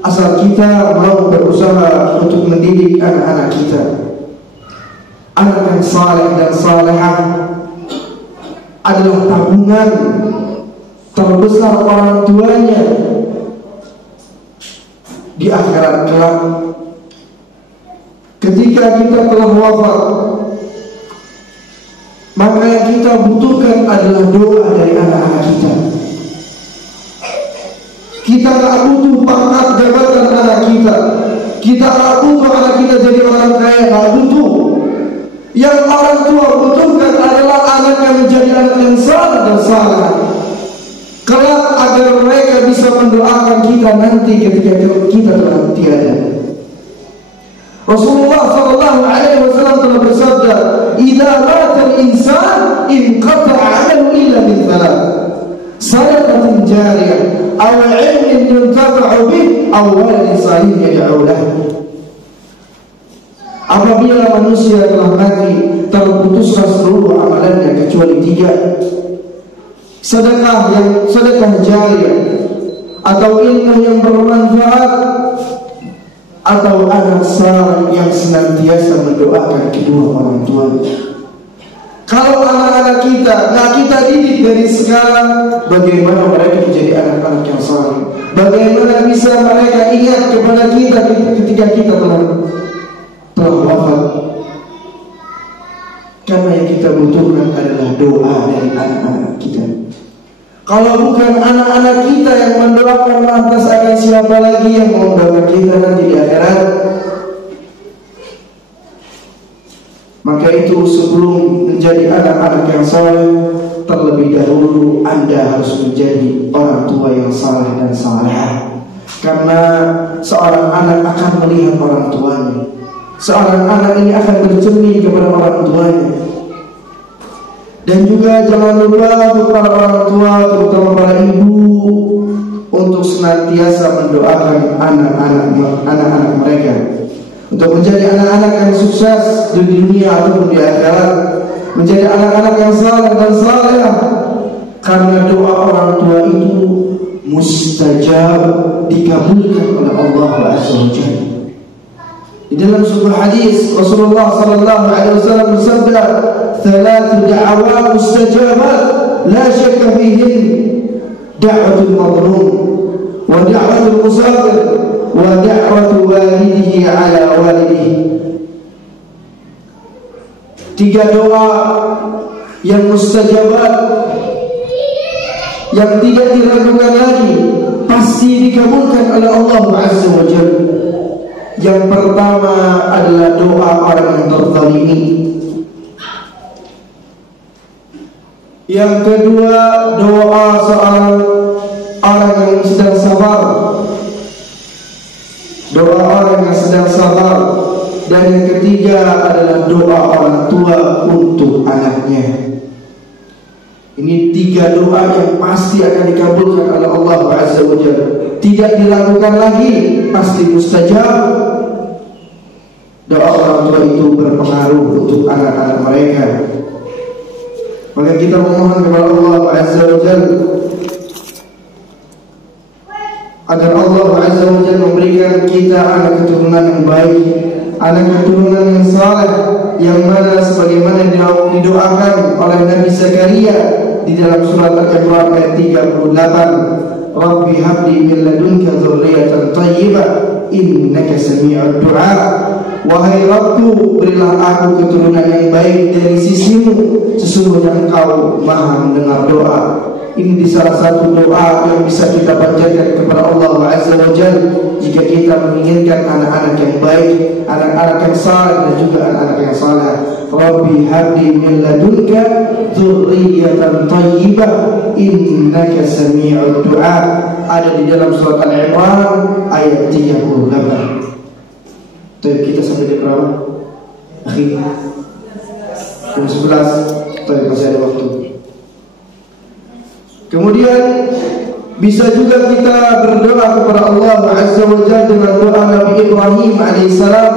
Asal kita mau berusaha untuk mendidik anak-anak kita. Anak yang saleh dan salehah adalah tabungan terbesar orang tuanya di akhirat kelak. Ketika kita telah wafat, maka yang kita butuhkan adalah doa dari anak-anak kita. Kita tak butuh pangkat jabatan anak kita. Kita tak butuh anak kita jadi orang kaya, tak butuh. Yang orang tua butuhkan adalah anak yang menjadi anak yang saleh dan saleh, kelak agar mereka bisa mendoakan kita nanti ketika kita telah tiada. Rasulullah sallallahu alaihi wasallam telah bersabda, "Idza mata al-insan inqata'a 'amaluhu illa min thalath, sadaqatin jariyah aw ilmin yuntafa'u bih aw waladin salih yad'u lahu. Apabila manusia telah mati, terputuskan seluruh amalannya kecuali 3. Sedekah jariah, atau ilmu yang bermanfaat, atau anak saleh yang senantiasa mendoakan kedua orang tuanya. Kalau anak-anak kita didik dari sekarang, bagaimana mereka menjadi anak-anak yang saleh? Bagaimana bisa mereka ingat kepada kita ketika kita telah wafat? Karena yang kita butuhkan adalah doa dari anak-anak kita. Kalau bukan anak-anak kita yang mendoakan, lantas akan siapa lagi yang mau mendoakan kita nanti di akhirat? Maka itu sebelum menjadi anak-anak yang saleh, terlebih dahulu Anda harus menjadi orang tua yang saleh dan salehah. Karena seorang anak akan melihat orang tuanya. Seorang anak ini akan bercermin kepada orang tuanya. Dan juga jangan lupa untuk para orang tua, terutama para ibu, untuk senantiasa mendoakan anak-anak mereka untuk menjadi anak-anak yang sukses di dunia ataupun di akhirat, menjadi anak-anak yang saleh dan salehah. Karena doa orang tua itu mustajab, dikabulkan oleh Allah Azza wa Jalla. Di dalam sebuah hadis Rasulullah sallallahu alaihi wasallam bersabda, "Thalathu da'awat mustajabat la syakka fihin, da'watul mazlum, wa da'watul musafir, wa da'watu walidihi ala walidihi." 3 doa yang mustajabat, yang tidak diragukan lagi, pasti dikabulkan oleh Allah Azza wa Jalla. Yang pertama adalah doa orang yang terzalimi. Yang kedua, doa seorang orang yang sedang sabar. Doa orang yang sedang sabar. Dan yang ketiga adalah doa orang tua untuk anaknya. Ini 3 doa yang pasti akan dikabulkan oleh Allah Azza wa Jalla. Tidak dilakukan lagi, pasti mustajab. Doa orang tua itu berpengaruh untuk anak-anak mereka. Maka kita memohon kepada Allah Azza wa Jalla agar Allah Azza wa Jalla memberikan kita anak keturunan yang baik, anak keturunan yang saleh, yang mana sebagaimana didoakan oleh Nabi Zakaria di dalam surat Al-Imran ayat 38, Rabbi habli min ladunka dzurriyyatan thayyibah innaka sami'ud du'a. Wahai Rabbku, berilah aku keturunan yang baik dari sisimu, sesungguhnya Engkau Maha mendengar doa. Ini salah satu doa yang bisa kita panjatkan kepada Allah Azza wa Jalla jika kita menginginkan anak-anak yang baik, anak-anak yang saleh dan juga anak-anak yang saleh. Rabbi habli min ladunka dzurriyyatan thayyibah innaka sami'ud du'a. Ada di dalam surat Al-Imran ayat 38. Tapi kita sampai di berapa? Akhirnya jam 11. Tapi masih ada waktu. Kemudian bisa juga kita berdoa kepada Allah Azza wa Jalla dengan doa Nabi Ibrahim alaihissalam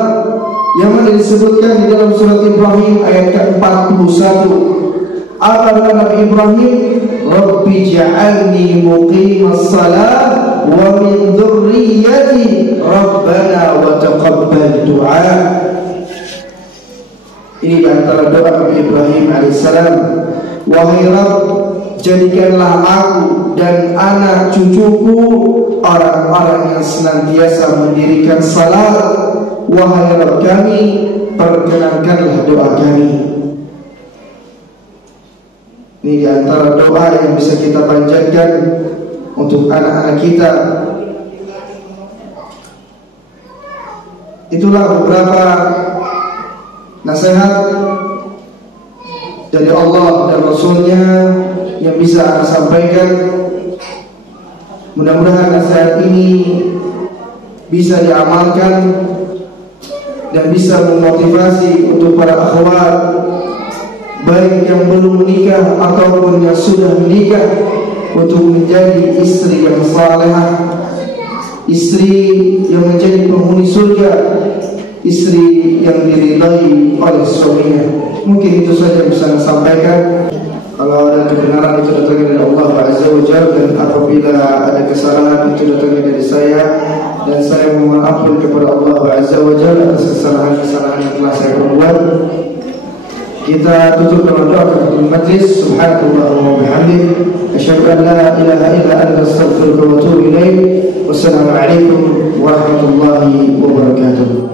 yang mana disebutkan di dalam surat Ibrahim ayat ke-41. Apa kata Nabi Ibrahim? Rabbi ja'alni muqimas salat wa min dzurriyyati rabbana wa taqabbal du'a. Ini antara doa Nabi Ibrahim alaihissalam. Wahai Rabb, jadikanlah aku dan anak cucuku orang-orang yang senantiasa mendirikan salat. Wahai Rabb kami, perkenankanlah doa kami. Ini di antara doa yang bisa kita panjatkan untuk anak-anak kita. Itulah beberapa nasihat dari Allah dan Rasulnya yang bisa saya sampaikan. Mudah-mudahan nasihat ini bisa diamalkan dan bisa memotivasi untuk para akhwat, baik yang belum menikah ataupun yang sudah menikah, untuk menjadi istri yang salehah, istri yang menjadi penghuni surga, istri yang diridai oleh suaminya. Mungkin itu saja yang bisa saya sampaikan. Kalau ada kebenaran itu datangnya dari Allah Azza wa Jalla, dan apabila ada kesalahan itu datangnya dari saya, dan saya mohon ampun kepada Allah Azza wa Jalla atas kesalahan-kesalahan yang telah saya perbuat. Kita tutup dengan doa kepada majlis. Subhanallah wa bihamdih, asyhadu an la ilaha illa anta, astaghfiruka wa atubu ilaik. Wassalamualaikum warahmatullahi wabarakatuh.